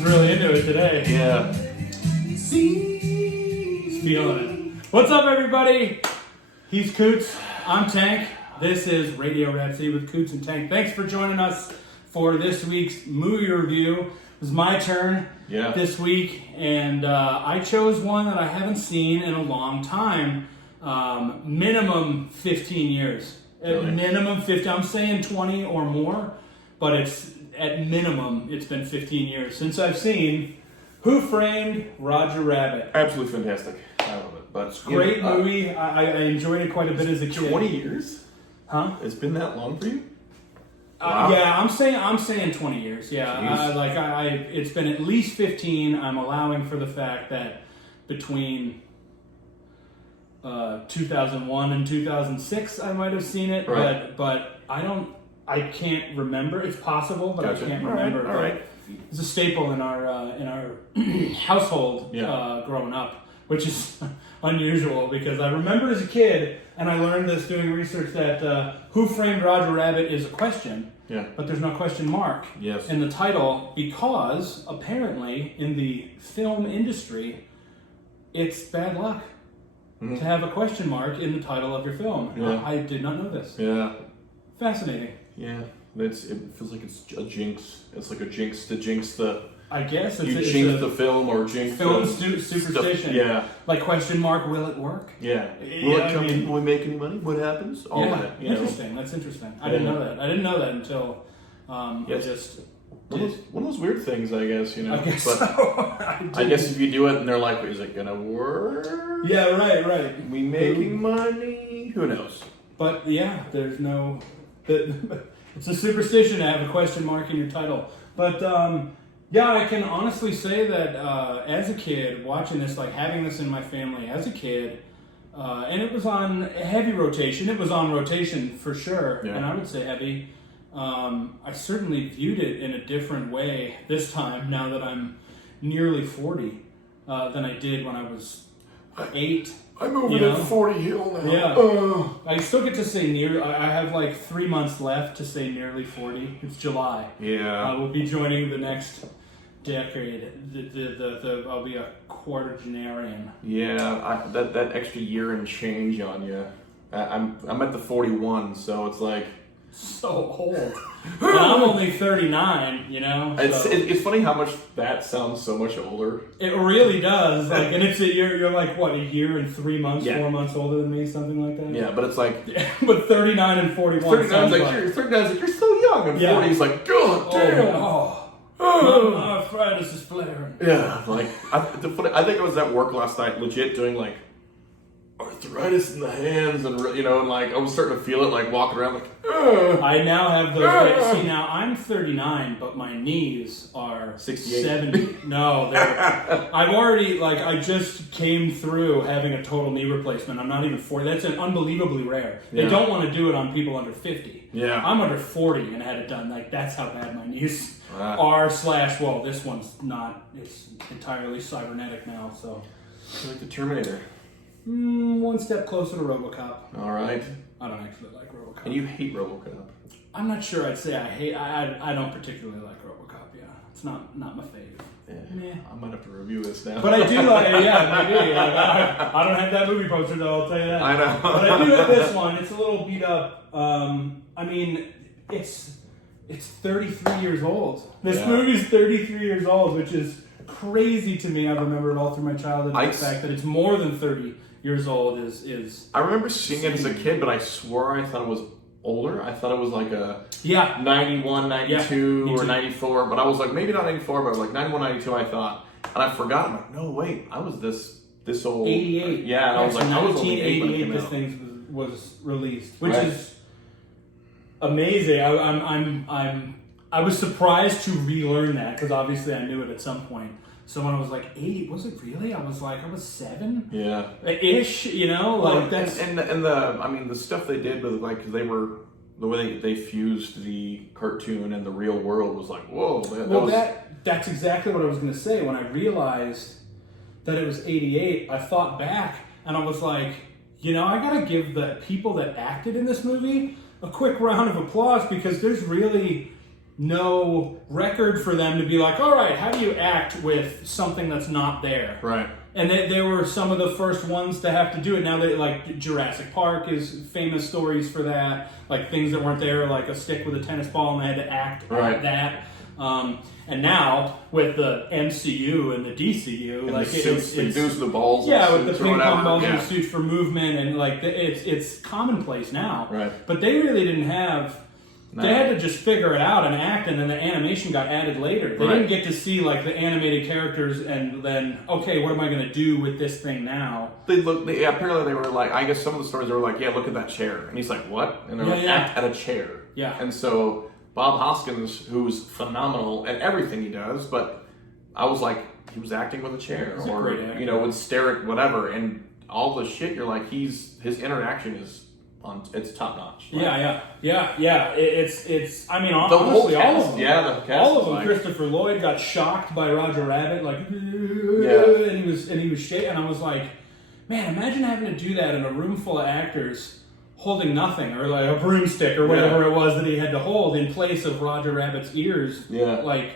Really into it today. Yeah. Feeling it. What's up, everybody? He's Coots. I'm Tank. This is Radio Rhapsody with Coots and Tank. Thanks for joining us for this week's movie review. It was my turn this week, and I chose one that I haven't seen in a long time. Minimum 15 years. Really? Minimum 50. I'm saying 20 or more, but it's at minimum it's been 15 years since I've seen Who Framed Roger Rabbit. Absolutely fantastic. I love it. But Great movie. I enjoyed it quite a bit as a kid. 20 years? Huh? It's been that long for you? Wow. Yeah, I'm saying 20 years. Yeah, it's been at least 15. I'm allowing for the fact that between 2001 and 2006, I might have seen it, right. but I can't remember. It's possible, but Gotcha. I can't remember. All right. It's a staple in our household growing up, which is unusual because I remember as a kid, and I learned this doing research that Who Framed Roger Rabbit is a question, but there's no question mark in the title because apparently in the film industry, it's bad luck to have a question mark in the title of your film. Yeah. I did not know this. Yeah. Fascinating. Yeah. It feels like it's a jinx. It's like a jinx to jinx the... I guess it's jinx the film or jinx film the superstition. Stuff. Yeah. Like question mark, will it work? Yeah. Will we make any money? What happens? All that. Interesting. That's interesting. I didn't know that. I didn't know that until I just did. One of those weird things, I guess, I guess but so. I guess if you do it and they're like, is it gonna work? Yeah, right. We making money? Who knows? But yeah, there's no... It's a superstition to have a question mark in your title. But I can honestly say that as a kid, watching this, like having this in my family as a kid, and it was on heavy rotation. It was on rotation for sure, and I would say heavy. I certainly viewed it in a different way this time, now that I'm nearly 40, than I did when I was 8. I'm over that 40 hill now. Yeah. I still get to say I have like 3 months left to say nearly 40. It's July. Yeah. We'll be joining the next decade. I'll be a quartergenarian. Yeah, that extra year and change on you. I'm at the 41, so it's like... So old. And I'm only 39, so. It's funny how much that sounds so much older. It really does. Like, and you're like what, a year and 3 months, 4 months older than me, something like that. Yeah, but it's like, but 39 and 41. 39's like you're so young, and 40 is like, God damn. My arthritis is flaring. Yeah, like I think I was at work last night, legit doing like arthritis in the hands, and and like I was starting to feel it, like walking around like. I now have those. See, now I'm 39, but my knees are 68. 70. No, I've already I just came through having a total knee replacement. I'm not even 40. That's unbelievably rare. They don't want to do it on people under 50. Yeah, I'm under 40 and had it done. Like that's how bad my knees are. Well, this one's not. It's entirely cybernetic now. So, like the Terminator. One step closer to RoboCop. All right. I don't actually like RoboCop. And you hate RoboCop. I'm not sure I'd say I hate... I don't particularly like RoboCop, yeah. It's not my fave. I might have to review this now. But I do like, maybe. I don't have that movie poster though, I'll tell you that. I know. But I do have this one. It's a little beat up. I mean, it's 33 years old. This movie's 33 years old, which is crazy to me. I remember it all through my childhood. The fact that it's more than 30 years old is I remember seeing it as a kid, but I swore I thought it was older. I thought it was like a 91, 92, or 94. But I was like, maybe not 94, but like 91, 92, I thought. And I forgot. I'm like, no, wait, I was this old. 88. Yeah, and I was like, I was only 8 when it came this out. thing was released, which is amazing. I was surprised to relearn that because obviously I knew it at some point. So when I was like 8, was it really? I was 7. Yeah. Ish, like that's and the stuff they did with because they were the way they fused the cartoon and the real world was like whoa. That's exactly what I was going to say. When I realized that it was 88, I thought back and I was like, I got to give the people that acted in this movie a quick round of applause because there's really no record for them to be like, all right, how do you act with something that's not there? Right. And they were some of the first ones to have to do it. Now they like Jurassic Park is famous stories for that, like things that weren't there, like a stick with a tennis ball, and they had to act like that. And now with the MCU and the DCU, and like the suits, they use the balls, with the ping pong balls and suits for movement, and like it's commonplace now. Right. But they really didn't have. They had to just figure it out and act, and then the animation got added later. They didn't get to see like the animated characters, and then okay, what am I going to do with this thing now? Apparently they were like, I guess some of the stories they were like, look at that chair, and he's like, what? And they're like, act at a chair. Yeah. And so Bob Hoskins, who's phenomenal at everything he does, but I was like, he was acting with a chair, or would stare at whatever, and all the shit. You're like, his interaction is. It's top notch. Right? Yeah. It's. I mean, the honestly, whole cast, all of them. Yeah, the cast. All of them. Like, Christopher Lloyd got shocked by Roger Rabbit, and he was shaking. And I was like, man, imagine having to do that in a room full of actors holding nothing, or like a broomstick or whatever it was that he had to hold in place of Roger Rabbit's ears. Yeah.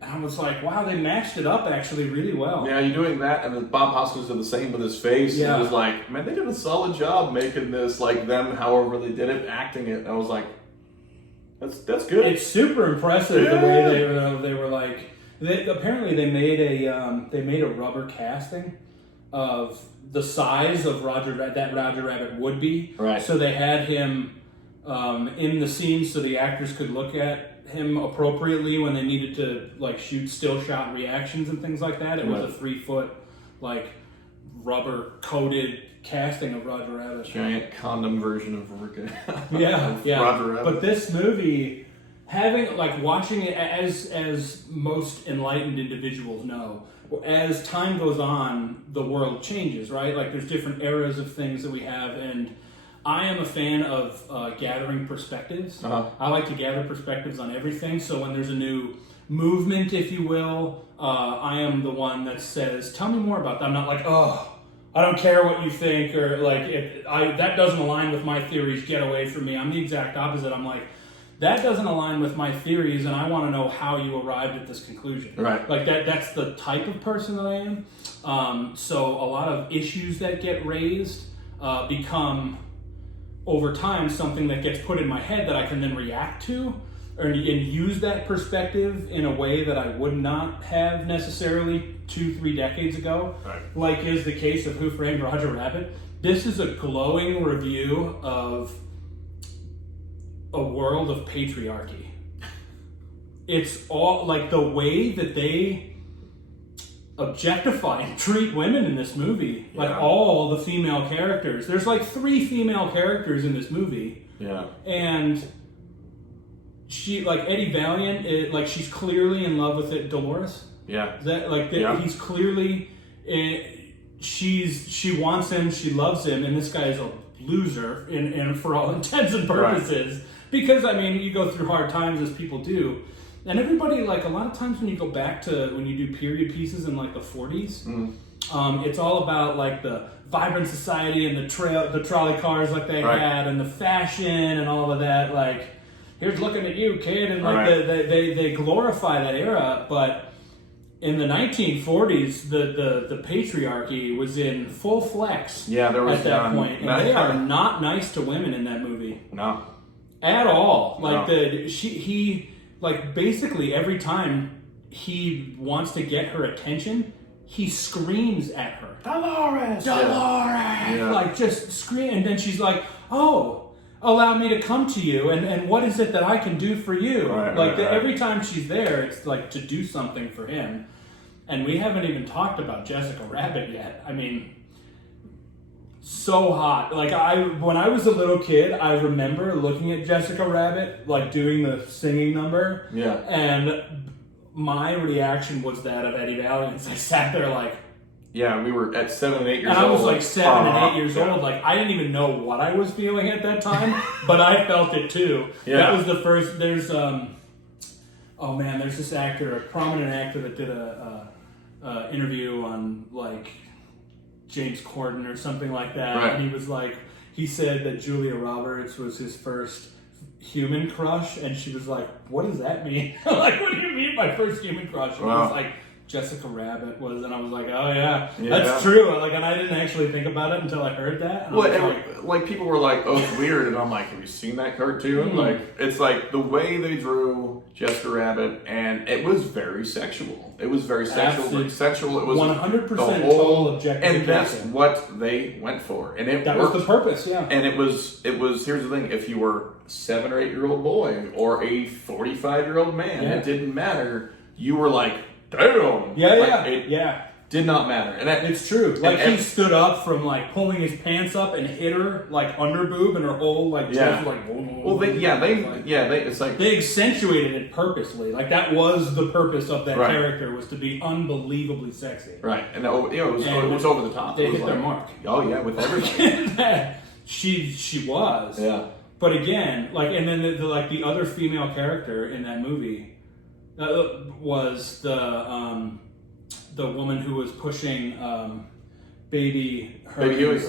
And I was like, wow, they matched it up actually really well. Yeah, you're doing that, and then Bob Hoskins did the same with his face. Yeah. And I was like, man, they did a solid job making this, like them, however they did it, acting it. And I was like, that's good. It's super impressive the way they were like. Apparently they made a rubber casting of the size of Roger Rabbit would be. Right. So they had him in the scene so the actors could look at him appropriately when they needed to like shoot still shot reactions and things like that. It was a 3-foot like rubber coated casting of Roger Rabbit. Giant condom version of Roger Rabbit. But this movie, watching it as most enlightened individuals know, as time goes on, the world changes, right? Like there's different eras of things that we have, and I am a fan of gathering perspectives. I like to gather perspectives on everything. So when there's a new movement, if you will, I am the one that says, tell me more about that. I'm not like, I don't care what you think, or like, that doesn't align with my theories, get away from me. I'm the exact opposite. I'm like, that doesn't align with my theories, and I want to know how you arrived at this conclusion. Right. Like that's the type of person that I am. So a lot of issues that get raised become over time something that gets put in my head that I can then react to and use that perspective in a way that I would not have necessarily 2-3 decades ago. Right. Like is the case of Who Framed Roger Rabbit. This is a glowing review of a world of patriarchy. It's all like the way that they objectify and treat women in this movie. Like all the female characters. There's like 3 female characters in this movie. Yeah. And she, like Eddie Valiant, she's clearly in love with Dolores. Yeah. Is that he's clearly, she wants him, she loves him, and this guy is a loser in for all intents and purposes. Right. Because you go through hard times as people do. And everybody, like a lot of times when you go back to when you do period pieces in like the 40s, it's all about like the vibrant society and the trolley cars like they had, and the fashion and all of that. Like, here's looking at you, kid, and like they glorify that era. But in the 1940s, the patriarchy was in full flex. Yeah, there was at that point, and they are not nice to women in that movie. No, at all. Like no. he like basically every time he wants to get her attention, he screams at her, Dolores, Yeah. like just scream, and then she's like, oh. Allow me to come to you, and what is it that I can do for you? Every time she's there, it's like to do something for him. And we haven't even talked about Jessica Rabbit yet. I mean, so hot. Like when I was a little kid, I remember looking at Jessica Rabbit, like doing the singing number. Yeah. And my reaction was that of Eddie Valiant's. I sat there like, yeah, we were at 7 and 8 years old. And I was like 7 and 8 years old. Like, I didn't even know what I was feeling at that time, but I felt it too. Yeah. That was the first. There's there's this actor, a prominent actor that did a interview on like James Corden or something like that, right. And he was like, he said that Julia Roberts was his first human crush, and she was like, "What does that mean?" Like, what do you mean my first human crush? And he was like, Jessica Rabbit was, and I was like, oh yeah, that's true. Like, and I didn't actually think about it until I heard that. And like people were like, oh, it's weird, and I'm like, have you seen that cartoon? Like, it's like the way they drew Jessica Rabbit, and it was very sexual. It was very sexual. Absolutely. Sexual. It was 100% total objectification, and that's what they went for, and it that worked. was the purpose. Yeah, and it was. Here's the thing: if you were 7 or 8 year old boy or a 45-year-old man, it didn't matter. You were like, damn. Yeah. Did not matter, and it's true. Like he stood up from like pulling his pants up and hit her like under boob, and her whole like chest was like. Well, it's like they accentuated it purposely. Like that was the purpose of that character, was to be unbelievably sexy. Right, and it was over the top. They hit their mark. Oh yeah, with everything. she was. Yeah. But again, like, and then the other female character in that movie was the woman who was pushing Baby Herman's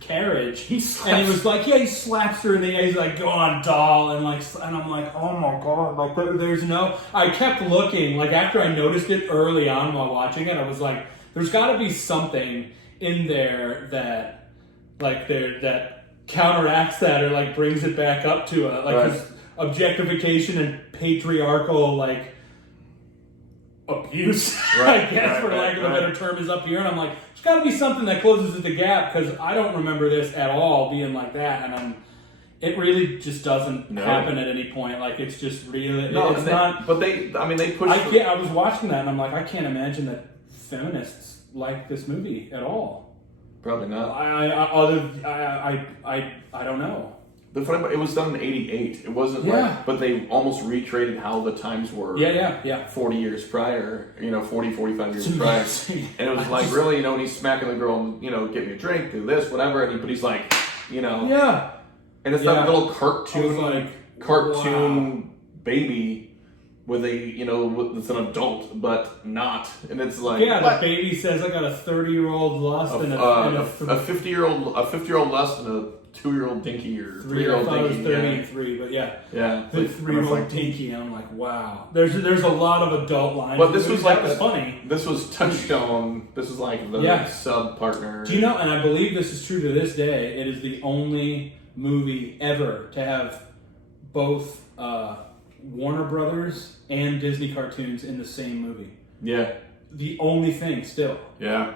carriage. And he was like, he slaps her in the he's like, go on, doll, and I'm like, oh my god, like there's no. I kept looking, like after I noticed it early on while watching it, I was like, there's got to be something in there that that counteracts that, or like brings it back up to his objectification and patriarchal like abuse, I guess, for lack of a better term, is up here. And I'm like, there's got to be something that closes the gap, because I don't remember this at all being like that, and it really just doesn't happen at any point. Like, it's just really, it's not. But they push. I was watching that and I'm like, I can't imagine that feminists like this movie at all. Probably not. I don't know. The funny part, it was done in '88. It wasn't like, but they almost recreated how the times were. Yeah. 40 years prior, 40, 45 years prior. And it was like, really, when he's smacking the girl, get me a drink, do this, whatever. But he's like, Yeah. And it's that little cartoon baby with it's an adult, but not. And it's like, the baby says, I got a 30-year-old lust and a 50-year-old lust and a 2-year-old dinky or 3-year-old dinky. 33, but the 3-year-old dinky. And I'm like, wow. There's a lot of adult lines. But this was like funny. This was Touchstone. This is like the sub partner. Do you know? And I believe this is true to this day. It is the only movie ever to have both Warner Brothers and Disney cartoons in the same movie. Yeah. The only thing still. Yeah.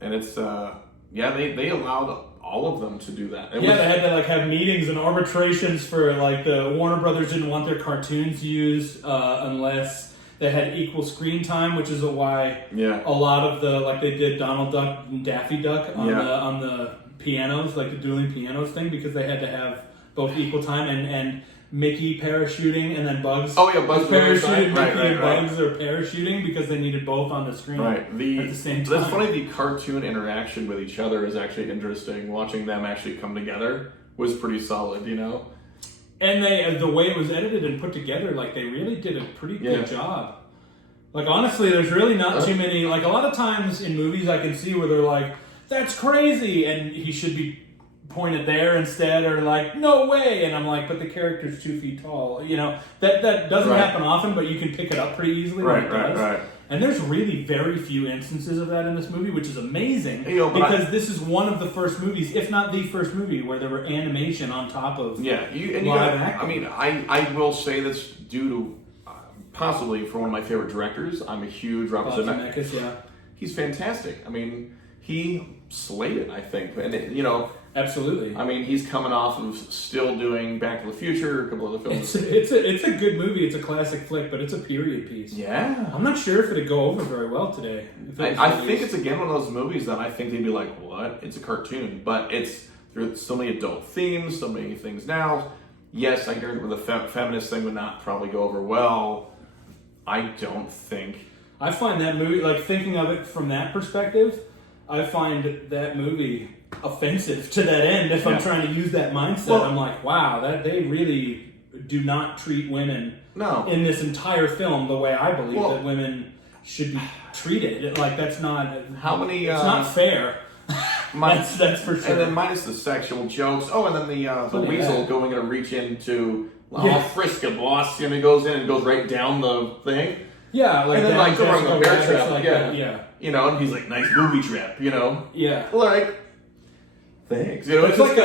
And it's they allowed all of them to do that. They had to have meetings and arbitrations for the Warner Brothers didn't want their cartoons used unless they had equal screen time, which is why a lot of the they did Donald Duck and Daffy Duck on the pianos, the dueling pianos thing, because they had to have both equal time, and Mickey parachuting, and then Bugs. Oh yeah, Bugs parachuting. Mickey and Bugs are parachuting because they needed both on the screen at the same time. That's funny. The cartoon interaction with each other is actually interesting. Watching them actually come together was pretty solid, And the way it was edited and put together, they really did a pretty good job. Honestly, there's really not too many. A lot of times in movies, I can see where they're like, "That's crazy," and he should be point it there instead, or like, no way, and I'm like, but the character's 2 feet tall. You know, that doesn't happen often, but you can pick it up pretty easily when it does. Right. And there's really very few instances of that in this movie, which is amazing, because this is one of the first movies, if not the first movie, where there were animation on top of live acting. I mean, I will say this due to possibly for one of my favorite directors. I'm a huge Robert Zemeckis. Yeah. He's fantastic. I mean, he slayed it, I think. And, absolutely. I mean, he's coming off of still doing Back to the Future, a couple other films. It's a good movie. It's a classic flick, but it's a period piece. Yeah. I'm not sure if it'd go over very well today. I think it's, again, one of those movies that I think they'd be like, what? It's a cartoon. But there's so many adult themes, so many things now. Yes, I agree with the feminist thing would not probably go over well. I don't think. I find that movie, like thinking of it from that perspective, I find that movie offensive to that end. If I'm trying to use that mindset, I'm like, wow, that they really do not treat women in this entire film the way I believe that women should be treated. Like that's not how many. It's not fair. That's for sure. And then minus the sexual jokes. Oh, and then the weasel going to reach into Friska boss. And he goes in and goes right down the thing. Yeah, like and then like going the bear trap. Like you know, and he's like, nice booby trap. You know. Yeah. Like. Thanks. You know, it's like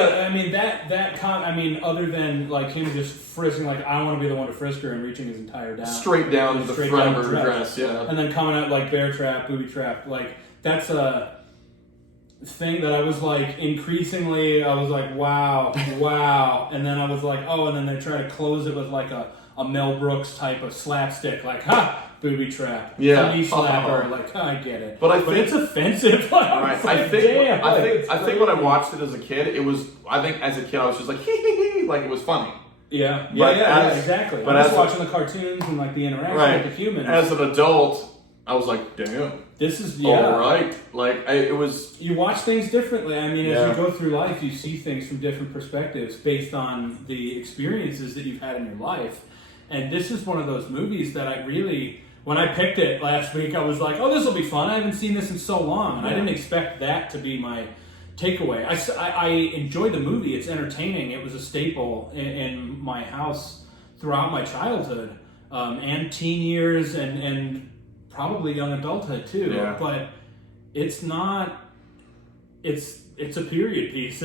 other than like him just frisking, like I want to be the one to frisk her and reaching his entire down straight down to the front of her dress, and then coming out like bear trap, booby trap, like that's a thing that I was like increasingly, I was like wow, and then I was like and then they try to close it with like a Mel Brooks type of slapstick, like booby trap, knee slapper, like I get it, but it's offensive. I think when I watched it as a kid, I think as a kid I was just like like it was funny. Yeah, exactly. But I was watching the cartoons and like the interaction with the humans. As an adult, I was like, damn, this is all right. Like it was. You watch things differently. I mean, as you go through life, you see things from different perspectives based on the experiences that you've had in your life. And this is one of those movies that I really, when I picked it last week, I was like, oh, this will be fun. I haven't seen this in so long. And I didn't expect that to be my takeaway. I enjoyed the movie. It's entertaining. It was a staple in my house throughout my childhood and teen years and probably young adulthood too. Yeah. But it's not, it's a period piece.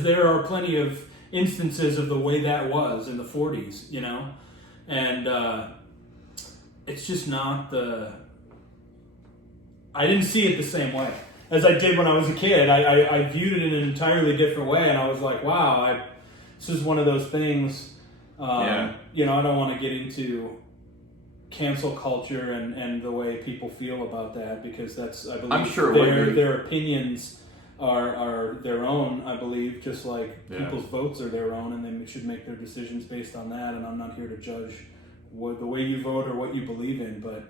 There are plenty of instances of the way that was in the 40s, you know, and it's just not I didn't see it the same way as I did when I was a kid. I viewed it in an entirely different way, and I was like, wow, this is one of those things, you know, I don't want to get into cancel culture and the way people feel about that, because that's, I believe, I'm sure their opinions are their own, I believe, just like people's votes are their own, and they should make their decisions based on that. And I'm not here to judge the way you vote or what you believe in, but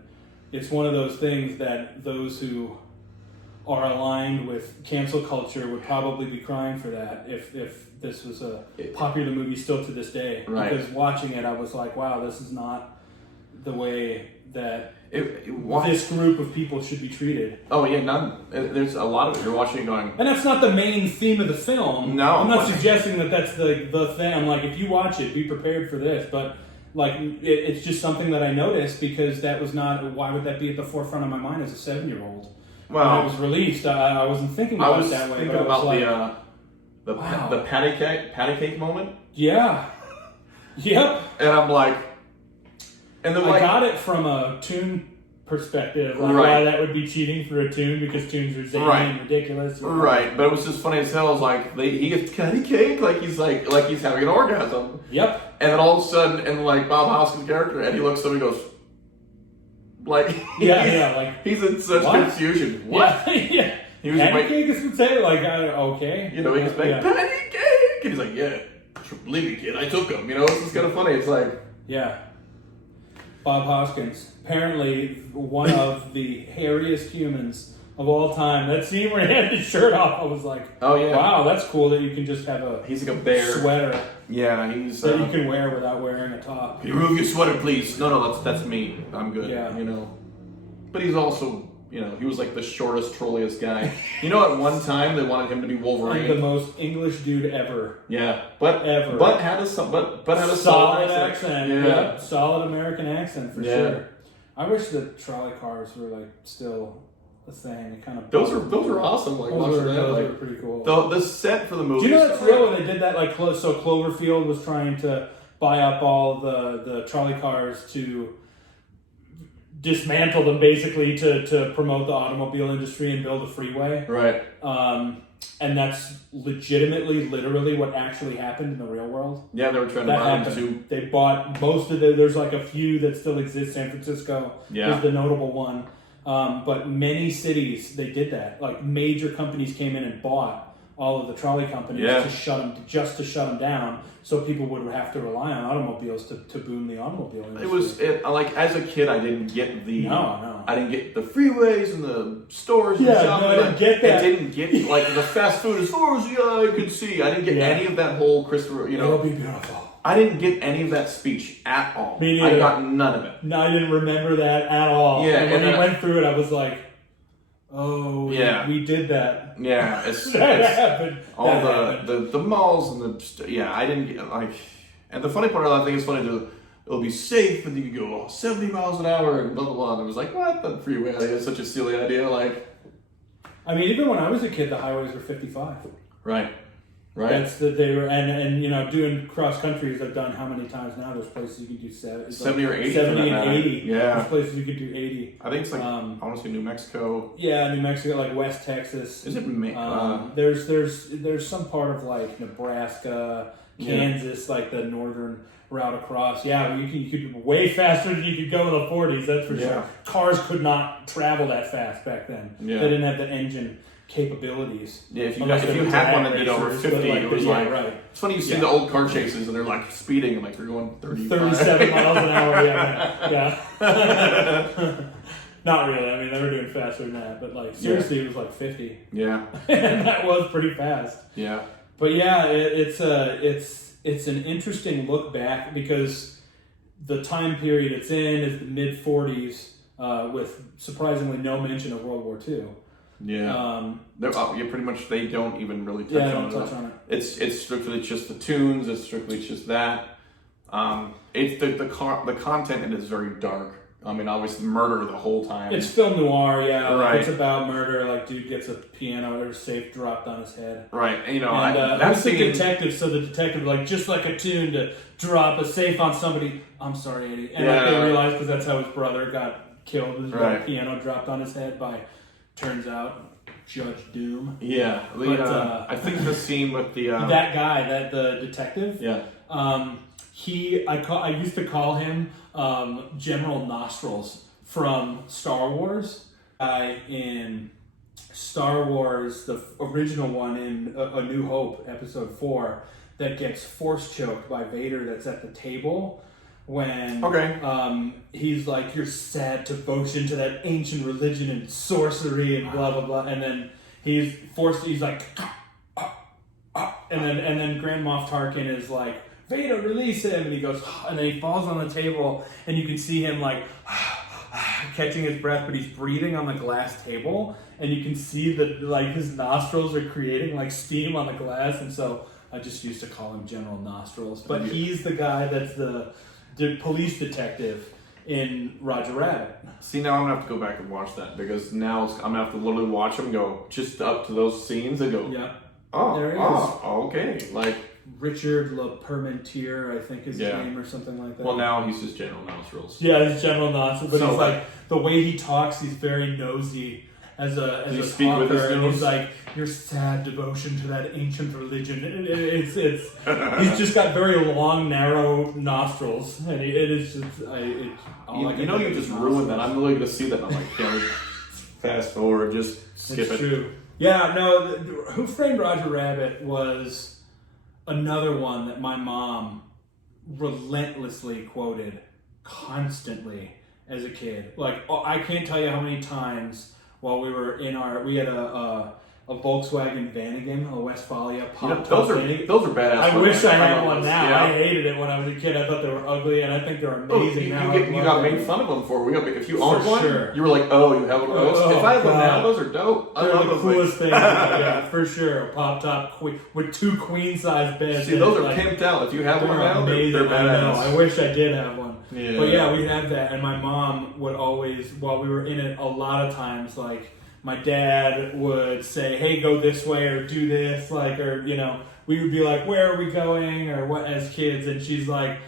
it's one of those things that those who are aligned with cancel culture would probably be crying for that if this was a popular movie still to this day. Right. Because watching it, I was like, wow, this is not the way that this group of people should be treated. Oh yeah, there's a lot of it. You're watching it going, and that's not the main theme of the film. No, I'm not suggesting that that's the thing. I'm like, if you watch it, be prepared for this. But like, it's just something that I noticed, because that was not. Why would that be at the forefront of my mind as a 7-year-old? Well, when it was released, I wasn't thinking about it that way. Thinking about the patty cake moment. Yeah. Yep. And I'm like. And then I got it from a Toon perspective, like why that would be cheating for a Toon, because Toons are zany and ridiculous. Right, but it was just funny as hell. It was like he gets patty cake, like he's having an orgasm. Yep. And then all of a sudden, and like Bob Hoskins' character, and he looks at him and goes, like like he's in such confusion. What? Yeah. He was patty cake is what say like okay. You know, he was like patty cake, and he's like, yeah, believe me, kid, I took him. You know, it's just kind of funny. It's like Bob Hoskins, apparently one of the hairiest humans of all time. That scene where he had his shirt off, I was like, oh yeah, wow, that's cool that you can just have he's like a bear sweater. Yeah, he's that you can wear without wearing a top. Can you remove your sweater, please? No, that's me. I'm good. Yeah, you know. But he's also he was like the shortest, trolliest guy. At one time they wanted him to be Wolverine. Like the most English dude ever. Yeah, but had a solid accent. Yeah, solid American accent for sure. I wish the trolley cars were like still a thing. It kind of those are awesome. Like watching that, those like were pretty cool. The set for the movie. Do you know that's real when they did that? Like so, Cloverfield was trying to buy up all the trolley cars to dismantle them, basically to promote the automobile industry and build a freeway. Right. And that's literally what actually happened in the real world. Yeah, they were trying to buy them too. They bought most of there's like a few that still exist. San Francisco is the notable one. But many cities, they did that. Like major companies came in and bought all of the trolley companies to shut them down, so people would have to rely on automobiles to boom the automobile industry. Like as a kid, I didn't get the I didn't get the freeways and the stores. And I didn't get that. I didn't get like the fast food as far as the eye could see. I didn't get any of that whole Christopher. It'll be beautiful. I didn't get any of that speech at all. Me neither. I got none of it. No, I didn't remember that at all. Yeah, and when I went through it, I was like, "Oh, we did that." Yeah, that happened. All the malls and I didn't get like. And the funny part, I think it's funny it'll be safe and you can go 70 miles an hour and blah blah blah. And it was like, what the freeway? It's such a silly idea. Like, I mean, even when I was a kid, the highways were 55. Right. That's that they were, and doing cross countries I've done how many times now? There's places you can do 70 or 80. 70 and 80. Yeah. There's places you can do 80. I think it's like I want to say New Mexico. Yeah, New Mexico, like West Texas. Is it? There's some part of like Nebraska, Kansas, like the northern route across. Yeah, you could way faster than you could go in the 40s. That's for sure. Cars could not travel that fast back then. Yeah. They didn't have the engine capabilities. Yeah, if you had one that did over 50, it was like right. It's funny you see the old car chases and they're like speeding and like they're going 37 miles an hour. Yeah. Not really. I mean, they were doing faster than that, but like seriously, it was like 50. Yeah, and that was pretty fast. Yeah, but yeah, it's an interesting look back because the time period it's in is the mid 40s, with surprisingly no mention of World War II. Yeah, pretty much they don't even really touch on it. It's strictly just the tunes. It's strictly just that. It's the content in it is very dark. I mean, obviously murder the whole time. It's still noir, yeah. Right. It's about murder. Like, dude gets a piano or a safe dropped on his head. Right. And, that's the detective. So the detective, like, just like a tune to drop a safe on somebody. I'm sorry, Eddie. And they realized because that's how his brother got killed. His piano dropped on his head by, turns out, Judge Doom. Yeah. I think the scene with the that guy, the detective. Yeah. I used to call him General Nostrils from Star Wars. In Star Wars, the original one in A New Hope, Episode 4, that gets force choked by Vader that's at the table when he's like, your sad devotion to that ancient religion and sorcery and blah, blah, blah. And then he's like, and then Grand Moff Tarkin is like, Vader, release him, and he goes, and then he falls on the table, and you can see him like catching his breath, but he's breathing on the glass table, and you can see that like his nostrils are creating like steam on the glass, and so I just used to call him General Nostrils, but he's the guy that's the police detective in Roger Rabbit. See, now I'm gonna have to go back and watch that because now I'm gonna have to literally watch him go just up to those scenes and go, there he is. Okay, like. Richard Le Permantier, I think is his name or something like that. Well, now he's just General Nostrils. Yeah, he's General Nostrils, but he's like the way he talks, he's very nosy as a talker, and he's like your sad devotion to that ancient religion. It's he's just got very long, narrow nostrils, and it is just you just ruined that. I'm really gonna see that. And I'm like, can we fast forward, just skip it. True. Yeah, no. Who Framed Roger Rabbit was another one that my mom relentlessly quoted constantly as a kid. Like, I can't tell you how many times while we were we had a a Volkswagen Vanagon, a Westfalia pop. Those are badass. I wish I had one now. Yeah. I hated it when I was a kid. I thought they were ugly, and I think they're amazing now. You got made fun of them for. If you owned one, sure. You were like, oh, you have one of those. If I have one now, those are dope. They're the coolest things. Yeah, for sure. A pop top with 2 queen size beds. See, those are pimped out. If you have one now, they're badass. I know. I wish I did have one. Yeah. But yeah, we had that, and my mom would always, while we were in it, a lot of times, like, my dad would say, hey, go this way or do this, like, or, you know, we would be like, where are we going, or what, as kids, and she's like,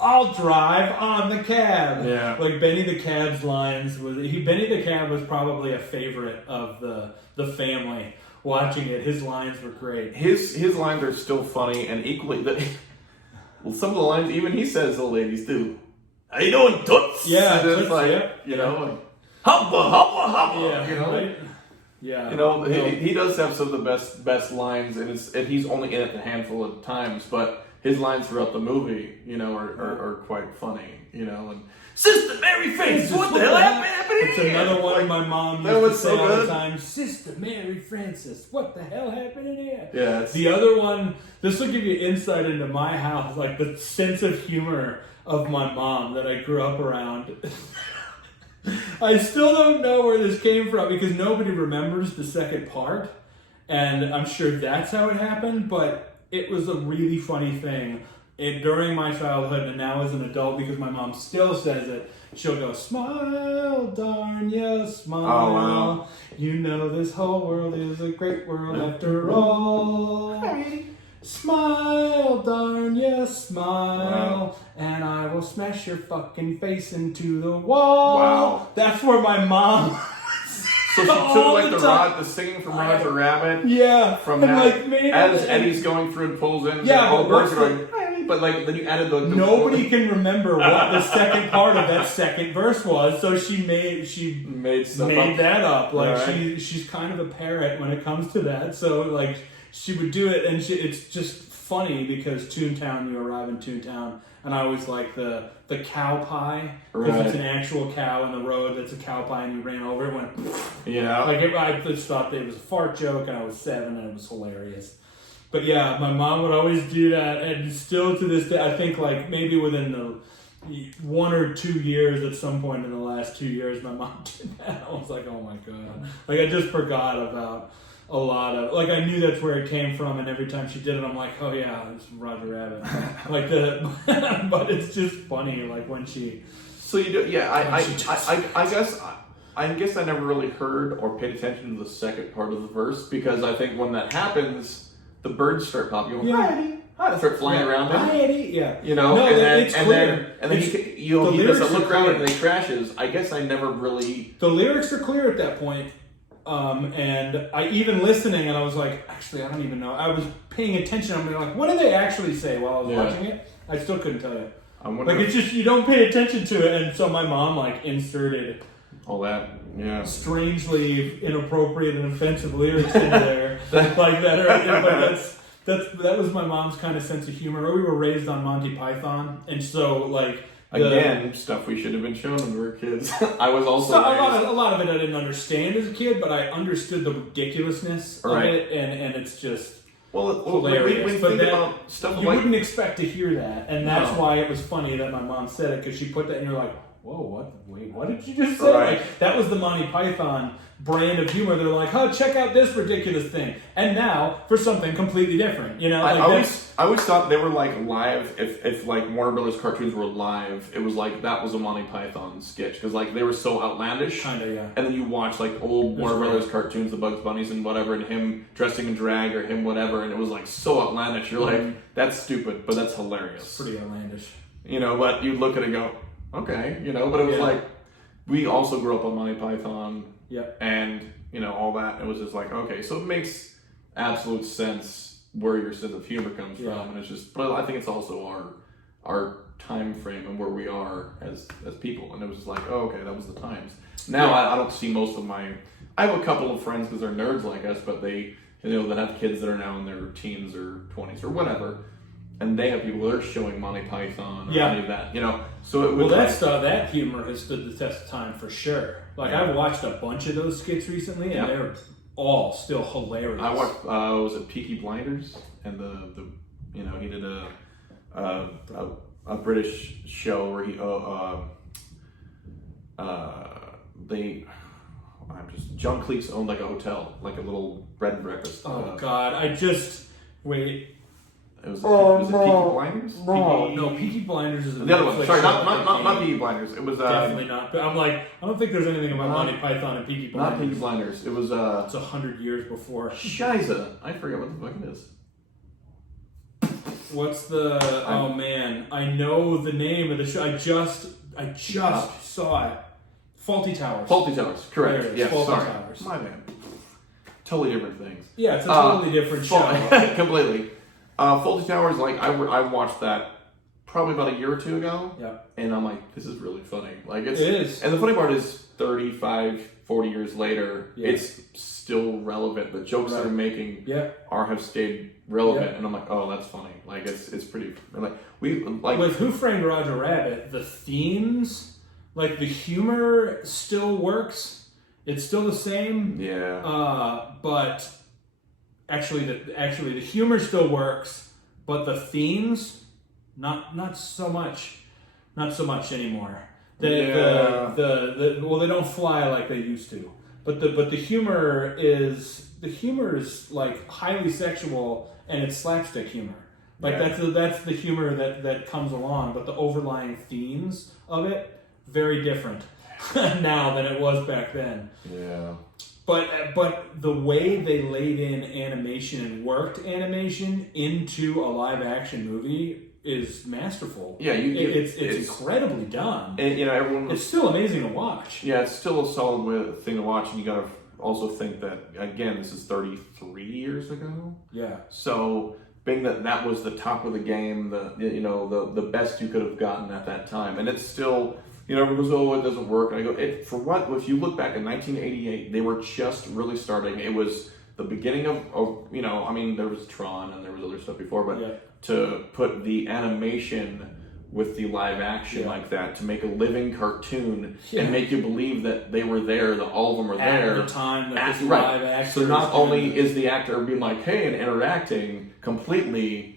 I'll drive on the cab. Yeah. Like, Benny the Cab's lines, Benny the Cab was probably a favorite of the family watching it. His lines were great. His lines are still funny, and equally, some of the lines, even he says to the ladies, too. How you doing, toots? Yeah, toots, like, yep. You know, hubba, yeah, you know? Right? Yeah. You know, he does have some of the best lines, and he's only in it a handful of times, but his lines throughout the movie, you know, are quite funny, you know, and Sister Mary Frances, what the hell happened It's here? another one my mom used to say so all the good. time, Sister Mary Frances, what the hell happened in here? Yeah. The other one, this will give you insight into my house, like the sense of humor of my mom that I grew up around. I still don't know where this came from because nobody remembers the second part, and I'm sure that's how it happened, but it was a really funny thing. During my childhood and now as an adult, because my mom still says it, she'll go, smile, darn ya, smile. Oh, wow. You know this whole world is a great world after all. Smile, darn ya, smile. Wow. And I will smash your fucking face into the wall. Wow. That's where my mom... So she took like the singing from Roger Rabbit. Yeah. From and that, like, as Eddie's going through and pulls in, yeah, all the birds but are going, but like then you added the nobody can remember what the second part of that second verse was, so she made that up. Like right. she's kind of a parrot when it comes to that. So like she would do it, and it's just funny because Toontown, you arrive in Toontown, and I always like the cow pie because right. It's an actual cow in the road that's a cow pie, and you ran over it. Went yeah. Like I just thought that it was a fart joke, and I was 7, and it was hilarious. But yeah, my mom would always do that, and still to this day, I think like maybe within the 1 or 2 years, at some point in the last 2 years, my mom did that. I was like, oh my god! Like I just forgot about a lot of, like, I knew that's where it came from, and every time she did it, I'm like, oh yeah, it's Roger Rabbit. Like but it's just funny, like when she. So you do, yeah. I guess I never really heard or paid attention to the second part of the verse because I think when that happens, the birds start popping. Yeah. They start flying around him. Hi, Eddie. Yeah. You know, no, and clear. then he does a look around and he crashes. I guess I never really. The lyrics are clear at that point. And I even listening, and I was like, actually, I don't even know. I was paying attention. I'm like, what did they actually say while I was watching it? I still couldn't tell you. Like, it's just, you don't pay attention to it. And so my mom, like, inserted all that, yeah, strangely inappropriate and offensive lyrics in there. Like that. That was my mom's kind of sense of humor. We were raised on Monty Python. And so, like, again, stuff we should have been shown when we were kids. I was also a lot of it I didn't understand as a kid, but I understood the ridiculousness of it, and it's just hilarious. When think about stuff you wouldn't expect to hear that, and that's why it was funny that my mom said it, because she put that, and you're like, whoa, what? Wait, what did you just say? Right. Like, that was the Monty Python brand of humor. They're like, oh, check out this ridiculous thing, and now for something completely different. You know, like I always thought they were like live. If like Warner Brothers cartoons were live, it was like that was a Monty Python sketch because like they were so outlandish. Kinda, yeah. And then you watch like old Warner Brothers cartoons, the Bugs Bunnies and whatever, and him dressing in drag or him whatever, and it was like so outlandish. You're like, that's stupid, but that's hilarious. It's pretty outlandish. You know, but you look at it and go, okay, you know. But it was like we also grew up on Monty Python. Yeah. And, you know, all that. It was just like, okay, so it makes absolute sense where your sense of humor comes from. And it's just, but I think it's also our time frame and where we are as people. And it was just like, oh, okay, that was the times. Now I don't see most of I have a couple of friends because they're nerds like us, but they, you know, that have kids that are now in their teens or 20s or whatever. And they have people that are showing Monty Python or any of that, you know. So it was that humor has stood the test of time for sure. Like I've watched a bunch of those skits recently, and they're all still hilarious. I watched, was it Peaky Blinders? And the he did a British show where he, John Cleese owned like a hotel, like a little bread and breakfast. Oh God, wait. Was it Peaky Blinders? No, Peaky Blinders is the other one. Sorry, not Peaky Blinders. It was definitely not. But I'm like, I don't think there's anything about Monty Python and Peaky Blinders. Not Peaky Blinders. It was It's 100 years before. Shiza. I forget what the fuck it is. What's the? Oh man, I know the name of the show. I just saw it. Faulty Towers. Faulty Towers. Correct. Yes. Faulty Sorry. Towers. My bad. Totally different things. Yeah, it's a totally different show. Completely. Faulty Towers, like I watched that probably about a year or two ago. Yeah. And I'm like, this is really funny. Like it is. And the funny part is 35, 40 years later, it's still relevant. The jokes that they're making have stayed relevant, and I'm like, oh, that's funny. Like it's pretty like with Who Framed Roger Rabbit, the themes, like the humor still works. It's still the same. Yeah. But actually the humor still works, but the themes not so much anymore. They don't fly like they used to. But the humor is like highly sexual, and it's slapstick humor. Like that's the humor that comes along, but the overlying themes of it very different now than it was back then. Yeah. But the way they laid in animation and worked animation into a live action movie is masterful. Yeah, it's incredibly done. And everyone. It's still amazing to watch. Yeah, it's still a solid thing to watch, and you gotta also think that again, this is 33 years ago. Yeah. So being that was the top of the game, the best you could have gotten at that time, and it's still. Everyone goes, oh, it doesn't work. And I go, for what? If you look back in 1988, they were just really starting. It was the beginning of there was Tron and there was other stuff before, but to put the animation with the live action like that, to make a living cartoon and make you believe that they were there, that all of them were there. At the time that this live action. So not only is the actor being like, hey, and interacting completely,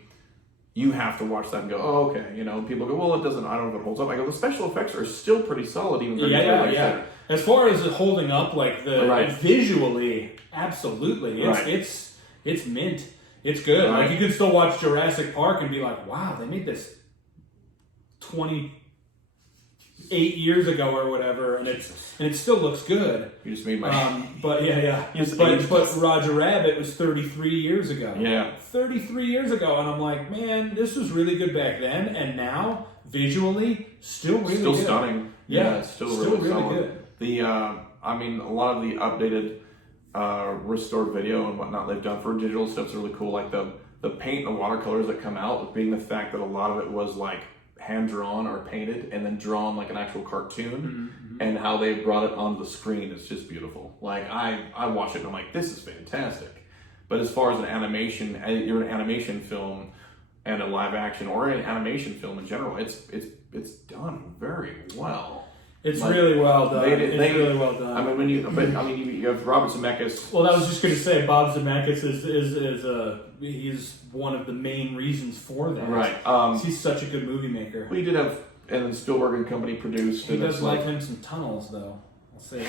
you have to watch that and go, oh, okay. People go, well, it doesn't, I don't know if it holds up. I go, the special effects are still pretty solid, even yeah. As far as it holding up, like visually, absolutely. It's mint. It's good. Right. Like you can still watch Jurassic Park and be like, wow, they made this 28 years ago or whatever, and it still looks good. You just made my but Roger Rabbit was 33 years ago. Yeah. 33 years ago, and I'm like, man, this was really good back then, and now visually still really good. Stunning. Yeah, it's still really good. The a lot of the updated restored video and whatnot they've done for digital stuff's really cool. Like the paint and watercolors that come out, being the fact that a lot of it was like hand drawn or painted and then drawn like an actual cartoon, and how they've brought it onto the screen is just beautiful. Like I watch it and I'm like, this is fantastic. But as far as an animation film and a live action or an animation film in general, it's done very well. It's really well done. It's really well done. I mean, you have Robert Zemeckis. Well, I was just going to say, Bob Zemeckis he's one of the main reasons for that. Right. He's such a good movie maker. We did have, and then Spielberg and company produced. He does like him some tunnels, though. I'll say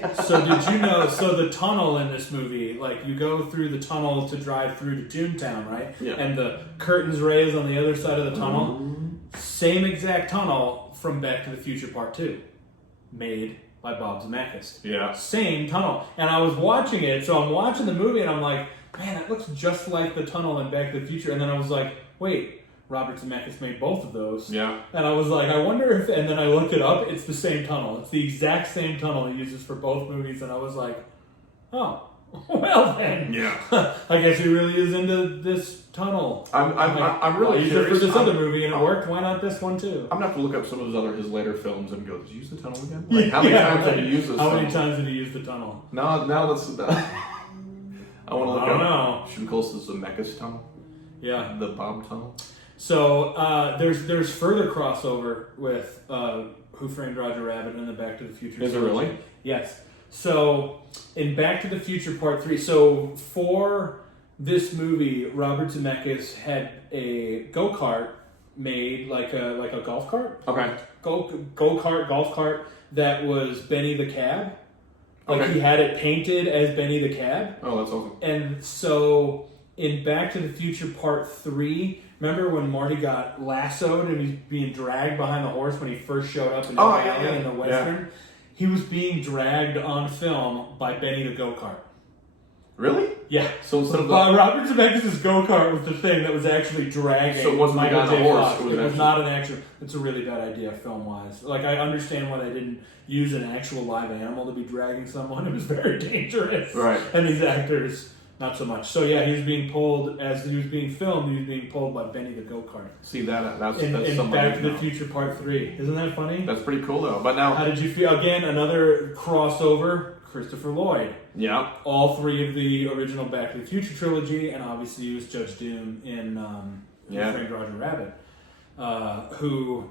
that. So did you know? So the tunnel in this movie, like you go through the tunnel to drive through to Toontown, right? Yeah. And the curtains raise on the other side of the tunnel. Same exact tunnel from Back to the Future Part 2, made by Bob Zemeckis. Yeah. Same tunnel. And I was watching it, so I'm watching the movie and I'm like, man, that looks just like the tunnel in Back to the Future. And then I was like, wait, Robert Zemeckis made both of those. Yeah. And I was like, I wonder if, and then I looked it up, it's the same tunnel. It's the exact same tunnel he uses for both movies. And I was like, oh, well then. Yeah. I guess he really is into this tunnel. I'm really curious. For this other movie, and it worked. Why not this one too? I'm gonna have to look up some of his later films and go, did you use the tunnel again? Like, how many times did he use this? How many times did he use the tunnel? Now that's. I want to look up. I don't know. Should we call this the Zemeckis tunnel? Yeah. The Bob tunnel. So there's further crossover with Who Framed Roger Rabbit and the Back to the Future. Is there really? Yes. So in Back to the Future Part 3, so for this movie, Robert Zemeckis had a go-kart made like a golf cart. Okay. Go-kart, golf cart that was Benny the Cab. Like Okay. he had it painted as Benny the Cab. Oh, that's awesome. And so in Back to the Future Part 3, remember when Marty got lassoed and he's being dragged behind the horse when he first showed up in the alley in the Western? Yeah. He was being dragged on film by Benny the Go-Kart. Really? Yeah. So instead of Robert Zemeckis' go-kart was the thing that was actually dragging. So it wasn't the guy on the horse. It was not an actual. It's a really bad idea film-wise. Like I understand why they didn't use an actual live animal to be dragging someone. It was very dangerous. Right. And these actors, not so much. So yeah, he was being pulled as he was being filmed. He was being pulled by Benny the Go-Kart. See that's in Back to the Future Part 3. Isn't that funny? That's pretty cool though. But now, how did you feel? Again, another crossover. Christopher Lloyd. Yeah. All three of the original Back to the Future trilogy, and obviously he was Judge Doom in Frank Roger Rabbit, who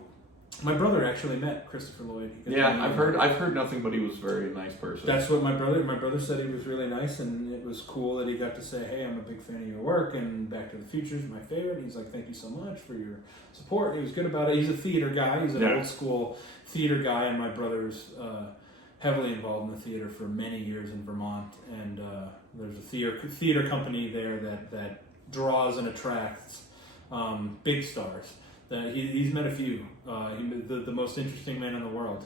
my brother actually met Christopher Lloyd. Yeah, I've heard nothing but he was a very nice person. That's what my brother said. He was really nice, and it was cool that he got to say, "Hey, I'm a big fan of your work, and Back to the Future is my favorite." And he's like, "Thank you so much for your support." And he was good about it. He's a theater guy. He's an old school theater guy, and my brother's heavily involved in the theater for many years in Vermont, and there's a theater company there that draws and attracts big stars. That he's met a few. The most interesting man in the world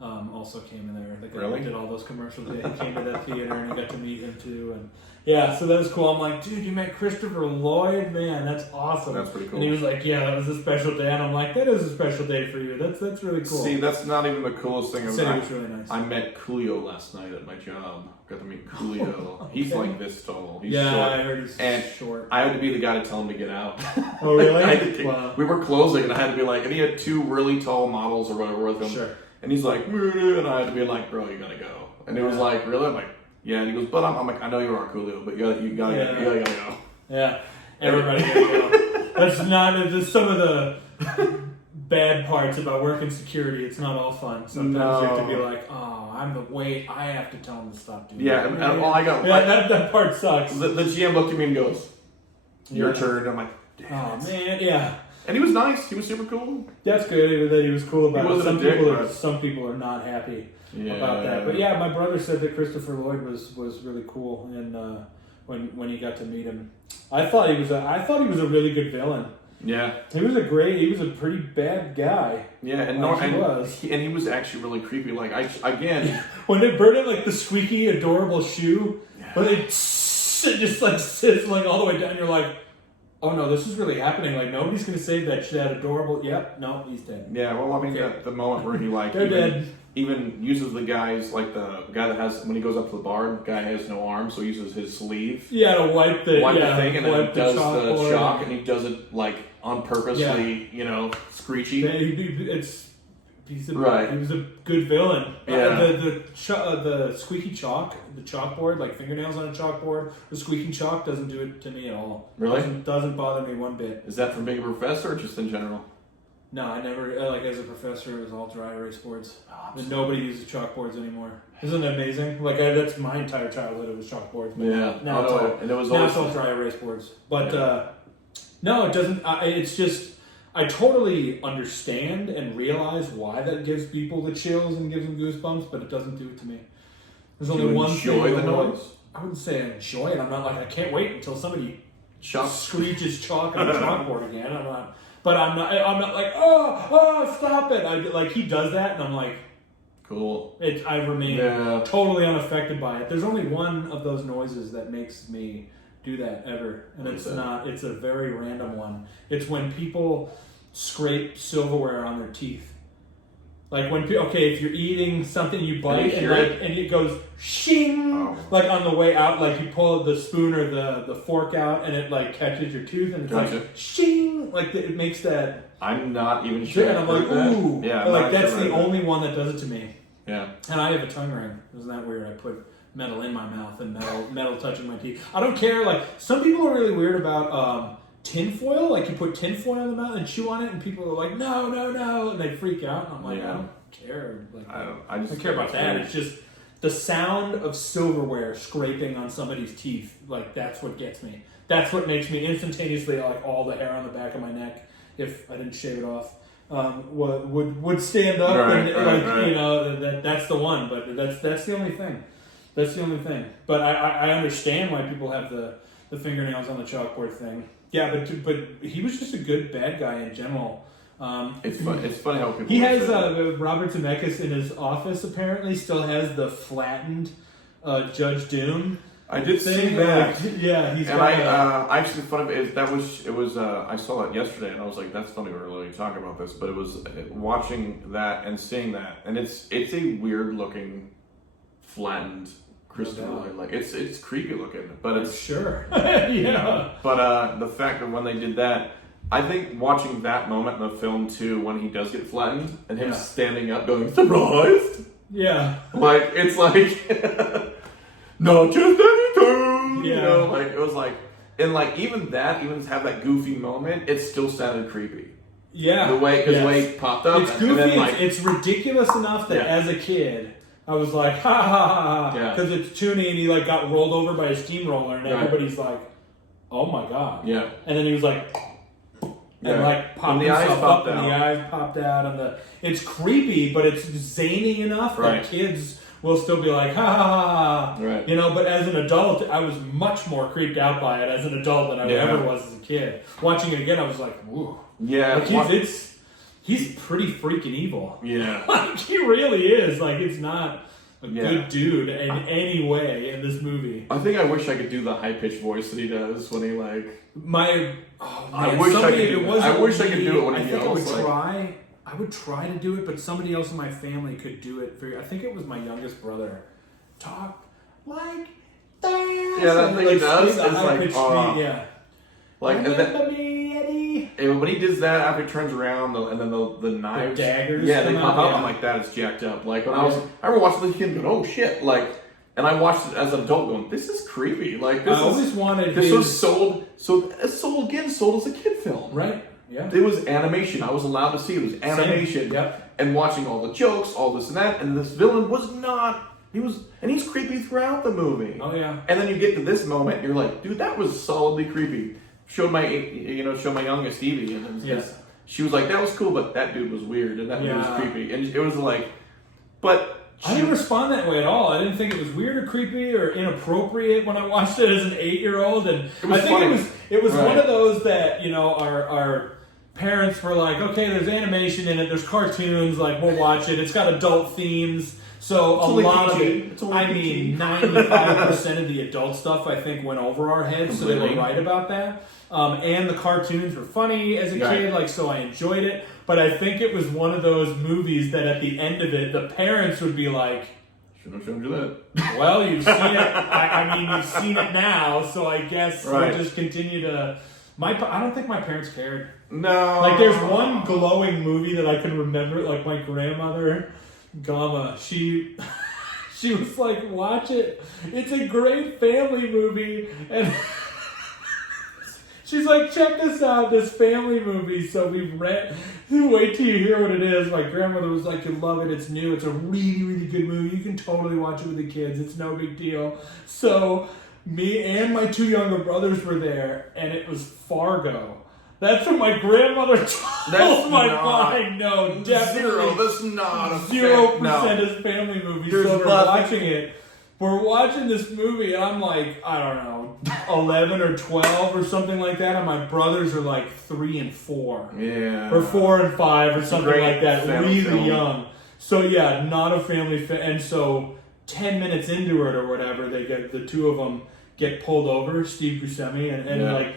also came in there. The guy who did all those commercials. Yeah, he came to that theater and I got to meet him too. And yeah, so that was cool. I'm like, dude, you met Christopher Lloyd? Man, that's awesome. That's pretty cool. And he was like, yeah, that was a special day. And I'm like, that is a special day for you. That's really cool. See, that's not even the coolest thing. He said he was really nice. I met Coolio last night at my job. Got to meet Coolio. Okay. He's like this tall. He's short. I heard he's short. I had to be the guy to tell him to get out. Oh, really? Wow. We were closing, and I had to be like, and he had two really tall models or whatever with him. Sure. And he's like, and I had to be like, bro, you gotta go. And it was like, really? I'm like, yeah. And he goes, but I'm like, I know you are Coolio, but you gotta go. Yeah. Everybody gotta go. That's some of the bad parts about working security. It's not all fun. Sometimes you have to be like, oh, I have to tell him to stop doing that. And all I got. Yeah, that part sucks. The GM looked at me and goes, your turn. And I'm like, oh man, yeah. And he was nice. He was super cool. That's good that he was cool about it. Some people are not happy about that. But yeah, my brother said that Christopher Lloyd was really cool, and when he got to meet him, I thought he was a really good villain. Yeah, he was a pretty bad guy. Yeah, and he was actually really creepy. Like when they burned it, like the squeaky adorable shoe, but it just like sizzling all the way down. You're like, oh no, this is really happening. Like nobody's gonna save that adorable. Yep, no, he's dead. Yeah, well, I mean, the moment where he like even uses the guys, like the guy that has, when he goes up to the bar, the guy has no arm, so he uses his sleeve. Yeah, to wipe the thing, and then he does the shock, and he does it like on purposely, screechy. He was a good villain. Yeah. The squeaky chalk, the chalkboard, like fingernails on a chalkboard, the squeaking chalk doesn't do it to me at all. Really? Doesn't bother me one bit. Is that from being a professor or just in general? No, I never, as a professor, it was all dry erase boards. And nobody uses chalkboards anymore. Isn't that amazing? Like, that's my entire childhood, it was chalkboards. Yeah. Now it's all dry erase boards. But, no, it doesn't, it's just, I totally understand and realize why that gives people the chills and gives them goosebumps, but it doesn't do it to me. There's only one thing. Enjoy the noise? I wouldn't say I enjoy it. I'm not like, I can't wait until somebody screeches chalk on a chalkboard again. I'm not like, oh, stop it. He does that, and I'm like, cool. I remain totally unaffected by it. There's only one of those noises that makes me do that ever, and it's a very random one. It's when people scrape silverware on their teeth. Like when if you're eating something, you bite and it goes shing, like on the way out, like you pull the spoon or the fork out and it like catches your tooth and it's like shing, like it makes that. I'm not even sure. And I'm like, ooh, yeah, like that's the only one that does it to me. Yeah. And I have a tongue ring. Isn't that weird? I put metal in my mouth and metal touching my teeth. I don't care. Like some people are really weird about tinfoil. Like you put tinfoil in the mouth and chew on it, and people are like, no, and they freak out. And I'm like, I don't care. Like, I just care about that. It's just the sound of silverware scraping on somebody's teeth, like that's what gets me. That's what makes me instantaneously, like all the hair on the back of my neck, if I didn't shave it off, would stand up you know, that's the one. But that's the only thing. That's the only thing. But I understand why people have the fingernails on the chalkboard thing. Yeah, but he was just a good bad guy in general. It's funny how people. He has Robert Zemeckis in his office. Apparently, still has the flattened Judge Doom. I did see that. Yeah, he's. And I actually thought of it. It was. I saw that yesterday, and I was like, "That's funny. We're really talking about this." But it was watching that and seeing that, and it's a weird looking, flattened crystal. Like it's creepy looking, but it's sure. Yeah. But the fact that when they did that. I think watching that moment in the film too, when he does get flattened and him standing up going, surprised? Yeah. Like, it's like, not just anything! Yeah. You know, like, it was like, and like, even have that goofy moment, it still sounded creepy. Yeah. The way he popped up. It's goofy, and then, like, it's ridiculous enough that as a kid, I was like, ha ha ha ha, because it's Toonie and he like got rolled over by a steamroller and everybody's like, oh my god. Yeah. And then he was like, and like popped himself up and the eyes popped out and it's creepy, but it's zany enough that kids will still be like, ha ha ha ha. Right. You know, but as an adult, I was much more creeped out by it as an adult than I ever was as a kid. Watching it again, I was like, whoa. Yeah. Like he's pretty freaking evil. Yeah. Like, he really is. Like, it's not a good dude in any way in this movie. I think I wish I could do the high-pitched voice that he does when he, like... I wish I could do it when he yells. I would try to do it, but somebody else in my family could do it. I think it was my youngest brother. Talk like that. Yeah, that thing he does. It's like, like, remember me, Eddie? And when he does that, after he turns around, and then the knives, the daggers, they pop up. I'm like, that is jacked up. Like when I remember watching the kid going, oh shit, like, and I watched it as an adult going, this is creepy. Like this was sold as a kid film, right? Yeah, it was animation. I was allowed to see it was animation. Yep. And watching all the jokes, all this and that, and this villain was not. He's creepy throughout the movie. Oh yeah. And then you get to this moment, you're like, dude, that was solidly creepy. Showed my youngest Stevie, and she was like, that was cool, but that dude was weird, and that dude was creepy, and it was like, but. I didn't respond that way at all. I didn't think it was weird or creepy or inappropriate when I watched it as an 8-year-old, and I think it was one of those that, you know, our parents were like, okay, there's animation in it, there's cartoons, like we'll watch it. It's got adult themes, so a lot of it. 95% of the adult stuff I think went over our heads, so they were right about that. And the cartoons were funny as a kid, like so I enjoyed it. But I think it was one of those movies that at the end of it, the parents would be like, shouldn't have shown you that. Well, you've seen it. I mean, you've seen it now, so I guess we'll just continue to... I don't think my parents cared. No. Like, there's one glowing movie that I can remember, like my grandmother, Gama, she was like, watch it. It's a great family movie. And... she's like, check this out, this family movie. So we've read. Wait till you hear what it is. My grandmother was like, you'll love it. It's new. It's a really, really good movie. You can totally watch it with the kids. It's no big deal. So me and my 2 younger brothers were there, and it was Fargo. That's what my grandmother told my mind. No, definitely. Zero. That's not a 0% is family movie. So we're watching it. We're watching this movie, and I'm like, I don't know, 11 or 12 or something like that, and my brothers are like 3 and 4. Yeah. Or 4 and 5 or something like that, really film. young. So yeah, not a family and so 10 minutes into it or whatever, the two of them get pulled over, Steve Buscemi, and like,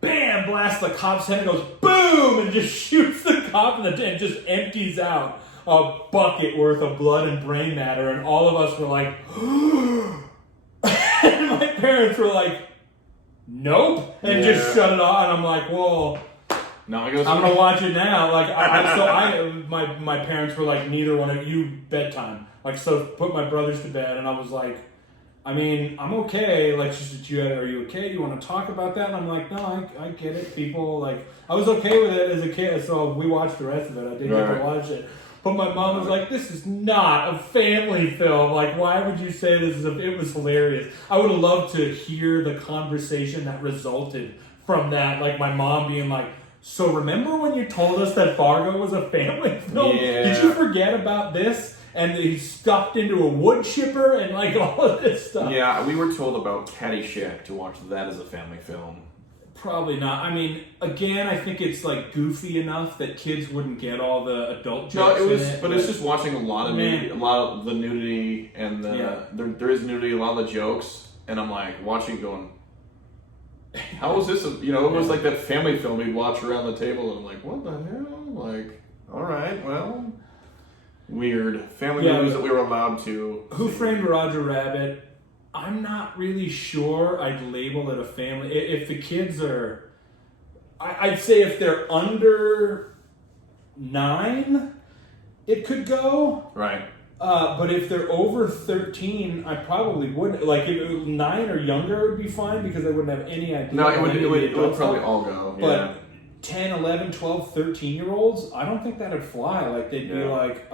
bam, blasts the cop's head and goes, boom, and just shoots the cop in the and just empties out a bucket worth of blood and brain matter, and all of us were like, and my parents were like, nope, and just shut it off, and I'm like, well, no, I'm gonna watch it now. Like, my parents were like, neither one of you bedtime. Like, so put my brothers to bed, and I was like, I mean, I'm okay. Like, she said, are you okay? Do you want to talk about that? And I'm like, no, I get it. People, like, I was okay with it as a kid, so we watched the rest of it. I did get to watch it. But my mom was like, "This is not a family film. Like, why would you say this is a?" It was hilarious. I would have loved to hear the conversation that resulted from that. Like my mom being like, "So remember when you told us that Fargo was a family film? Yeah. Did you forget about this?" And he's stuffed into a wood chipper and like all of this stuff. Yeah, we were told about Caddyshack to watch that as a family film. Probably not. I mean, again, I think it's like goofy enough that kids wouldn't get all the adult jokes. No, it was, in it, but it's just watching a lot of nudity, a lot of the nudity, and there is nudity, a lot of the jokes, and I'm like watching, going, how was this? It was like that family film we'd watch around the table, and I'm like, what the hell? Like, all right, well, weird family movies that we were allowed to. Who Framed Roger Rabbit? I'm not really sure I'd label it a family. If the kids are, I'd say if they're under 9, it could go. Right. But if they're over 13, I probably wouldn't. Like, if it was 9 or younger, it would be fine because I wouldn't have any idea. No, it would probably all go. But yeah. 10, 11, 12, 13-year-olds, I don't think that'd fly. Like, they'd be like,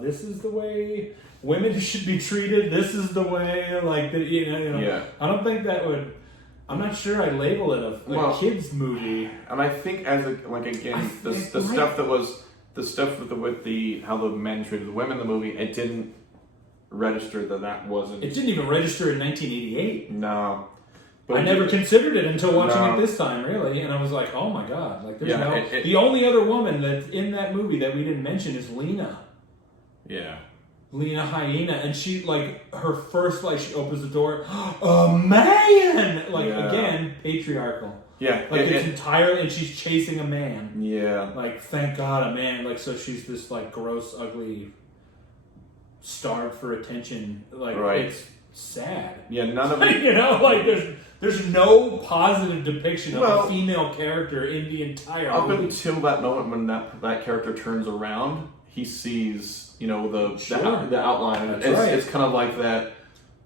this is the way women should be treated. This is the way, like, Yeah. I don't think that would. I'm not sure I'd label it a kids movie. And I think the stuff that was the stuff with the how the men treated the women in the movie, it didn't register that wasn't. It didn't even register in 1988. No. But I never considered it until watching it this time, really, and I was like, "Oh my god!" Like, there's the only other woman that's in that movie that we didn't mention is Lena. Yeah. Lena Hyena, and she, like, her first, like, she opens the door, a man! Like, again, patriarchal. Yeah. Like, it's entirely, and she's chasing a man. Yeah. Like, thank God, a man. Like, so she's this, like, gross, ugly, starved for attention. Like, it's sad. Yeah, none of it. Like, there's no positive depiction of a female character in the entire movie. Until that moment when that character turns around, he sees, the outline. It's kind of like that.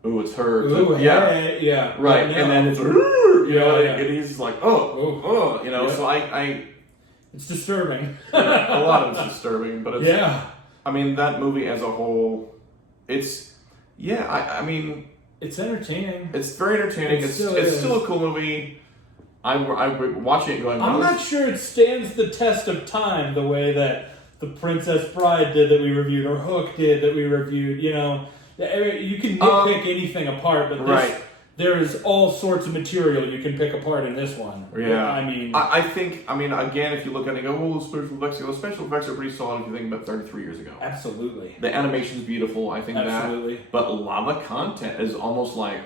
Ooh, it's her. Ooh, yeah. Right, and then it's and he's like, So it's disturbing. A lot of it's disturbing, but it's I mean, that movie as a whole, it's I mean, it's entertaining. It's very entertaining. It's still a cool movie. I'm watching it going, I'm not sure it stands the test of time the way that The Princess Bride did that we reviewed, or Hook did that we reviewed. You can nitpick anything apart, but there is all sorts of material you can pick apart in this one. Yeah, I mean, I think again, if you look at it and go, special effects are pretty solid if you think about 33 years ago. Absolutely. The animation's beautiful. I think that, but a lot of the content is almost like,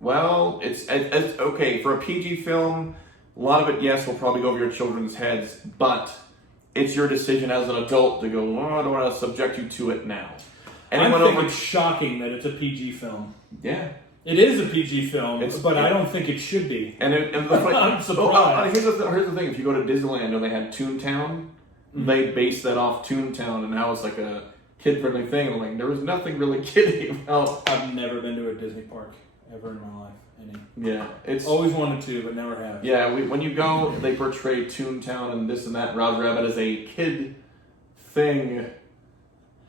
well, it's okay for a PG film. A lot of it, yes, will probably go over your children's heads, but it's your decision as an adult to go, I don't want to subject you to it now. I think it's shocking that it's a PG film. Yeah. It is a PG film, but I don't think it should be. I'm surprised. Here's the thing. If you go to Disneyland and they had Toontown, they based that off Toontown, and now it's like a kid-friendly thing. And I'm like, there was nothing really kiddie about. I've never been to a Disney park ever in my life. Yeah, it's always wanted to, but never have. Yeah, when you go, they portray Toontown and this and that. Roger Rabbit as a kid thing,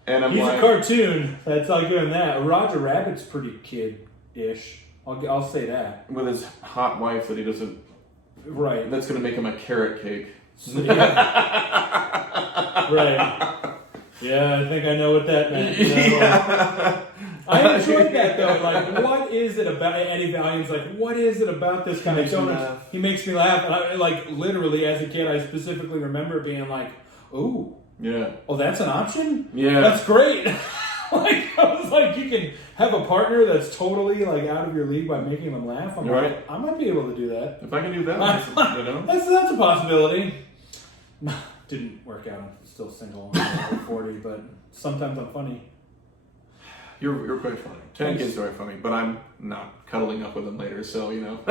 and He's a cartoon. That's like doing that. Roger Rabbit's pretty kid-ish. I'll say that. With his hot wife that he doesn't. Right. That's going to make him a carrot cake. So, right. Yeah, I think I know what that meant. I enjoyed that though. Like, what is it about Eddie Valiant's? Like, what is it about this guy? He makes me laugh. And I, literally, as a kid, I specifically remember being like, "Ooh, oh, that's an option. Yeah, that's great." I was like, you can have a partner that's totally out of your league by making them laugh. I'm like, I might be able to do that. If I can do that, that's a possibility. Didn't work out. I'm still single. I'm 40, but sometimes I'm funny. You're quite funny. 10 kids are funny, but I'm not cuddling up with them later, so Nope.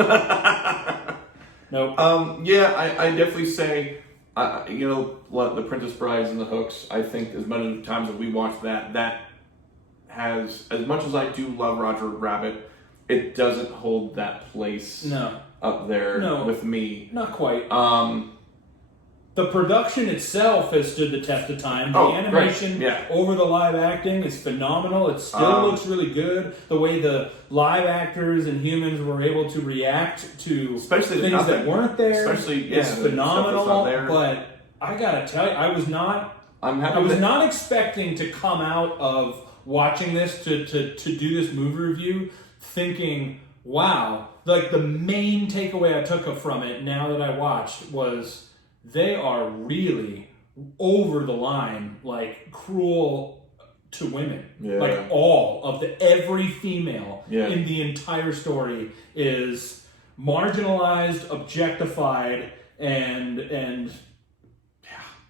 I definitely say, the Princess Brides and the Hooks. I think as many times as we watch that has, as much as I do love Roger Rabbit, it doesn't hold that place up there with me. Not quite. The production itself has stood the test of time. The animation over the live acting is phenomenal. It still looks really good. The way the live actors and humans were able to react to especially things that weren't there is phenomenal. But I gotta tell you, I was not expecting to come out of watching this to do this movie review thinking, wow, like the main takeaway I took from it now that I watched was they are really over the line, like cruel to women. Yeah. Like every female in the entire story is marginalized, objectified, and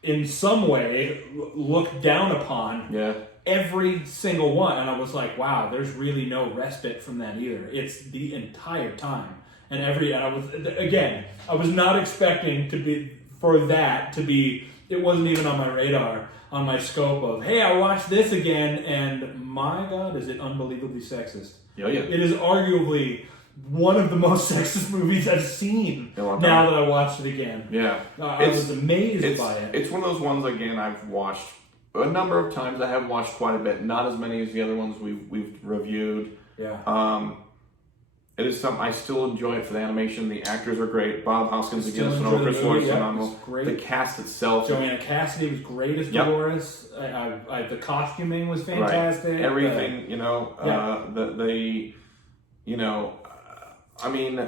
in some way looked down upon. Yeah. Every single one. And I was like, wow, there's really no respite from that either. It's the entire time. And I was not expecting for that to be, it wasn't even on my radar, on my scope of, hey, I watched this again, and my God, is it unbelievably sexist. Yeah. It is arguably one of the most sexist movies I've seen now that I watched it again. Yeah. I was amazed by it. It's one of those ones, again, I've watched a number of times. I have watched quite a bit, not as many as the other ones we've reviewed. Yeah. It is something I still enjoy it for the animation. The actors are great. Bob Hoskins again is phenomenal. Chris Lloyd is phenomenal. The cast itself. Joanna Cassidy was great as Dolores. The costuming was fantastic. Right. Everything, I mean,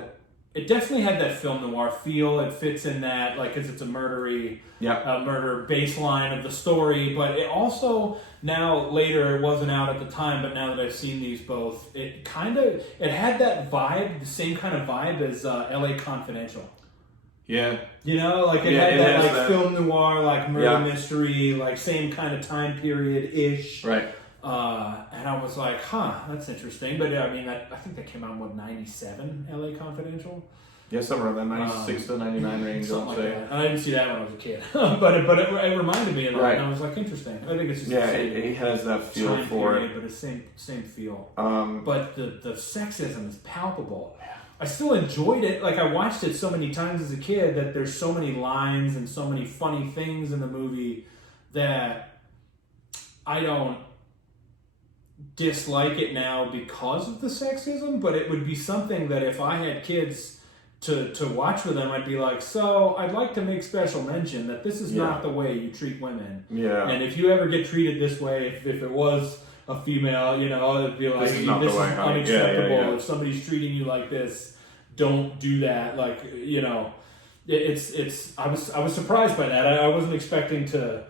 it definitely had that film noir feel. It fits in that, like, because it's a murder baseline of the story. But it also, now later, it wasn't out at the time, but now that I've seen these both, it had that vibe, the same kind of vibe as L.A. Confidential. Yeah. You know, like it had that film noir, like murder mystery, like same kind of time period-ish. Right. And I was like, that's interesting. But I mean, I think that came out in 97, LA Confidential? Yeah, somewhere around that 96 to 99 range, I'll say. Like I didn't see that when I was a kid. but it reminded me of that, and I was like, interesting. I think it's just it has that feel for it. But it's same feel. But the sexism is palpable. I still enjoyed it. Like, I watched it so many times as a kid that there's so many lines and so many funny things in the movie that I don't dislike it now because of the sexism, but it would be something that if I had kids to watch with them, I'd be like, so I'd like to make special mention that this is not the way you treat women. Yeah. And if you ever get treated this way, if it was a female, it'd be like, this is unacceptable. Yeah. If somebody's treating you like this, don't do that. Like, I was surprised by that. I wasn't expecting to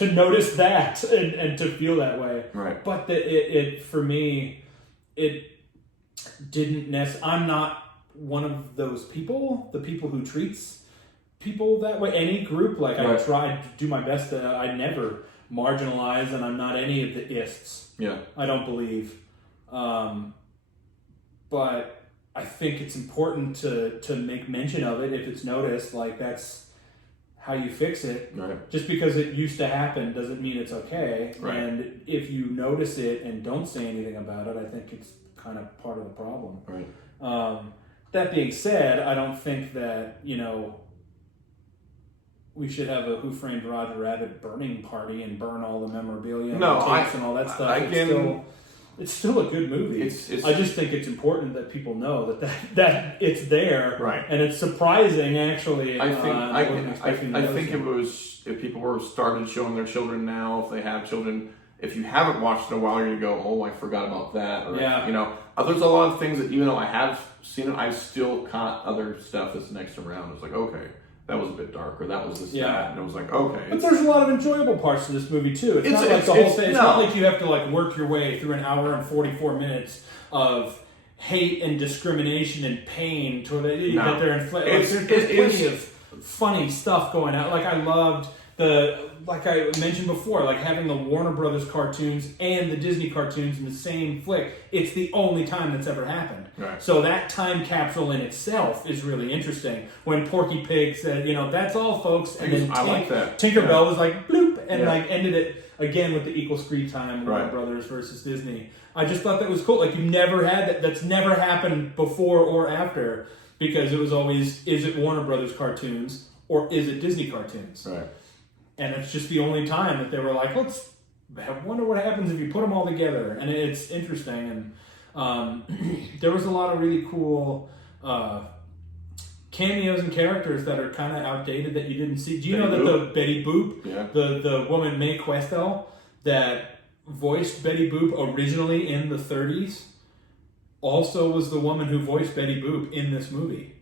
notice that and to feel that way. Right. But it for me, it didn't I'm not one of those people, the people who treats people that way. Any group, like I try to do my best I never marginalize, and I'm not any of the ists. Yeah. I don't believe. But I think it's important to make mention of it if it's noticed, like that's how you fix it. Right. Just because it used to happen doesn't mean it's okay. Right. And if you notice it and don't say anything about it, I think it's kind of part of the problem. Right. That being said, I don't think that, we should have a Who Framed Roger Rabbit burning party and burn all the memorabilia and tapes and all that stuff. It's still a good movie. I just think it's important that people know that it's there, right? And it's surprising, actually. I think if people were started showing their children now, if they have children, if you haven't watched in a while, you're gonna go, oh, I forgot about that. Or, there's a lot of things that even though I have seen it, I've still caught other stuff that's next around. It's like, okay, that was a bit dark, or that was this, that, and it was like, okay. But there's a lot of enjoyable parts to this movie too. It's not like the whole thing. It's not like you have to work your way through an hour and 44 minutes of hate and discrimination and pain to that they're inflicting. There's plenty of funny stuff going on. Like I loved like I mentioned before, like having the Warner Brothers cartoons and the Disney cartoons in the same flick. It's the only time that's ever happened. Right. So that time capsule in itself is really interesting. When Porky Pig said, that's all, folks, and then I like that. Tinkerbell was like, bloop, and ended it again with the equal screen time, Warner Brothers versus Disney. I just thought that was cool. Like, you never had that. That's never happened before or after, because it was always, is it Warner Brothers cartoons or is it Disney cartoons? Right. And it's just the only time that they were like, let's wonder what happens if you put them all together. And it's interesting. And there was a lot of really cool cameos and characters that are kind of outdated that you didn't see. Do you know that the Betty Boop, the woman Mae Questel that voiced Betty Boop originally in the 30s, also was the woman who voiced Betty Boop in this movie.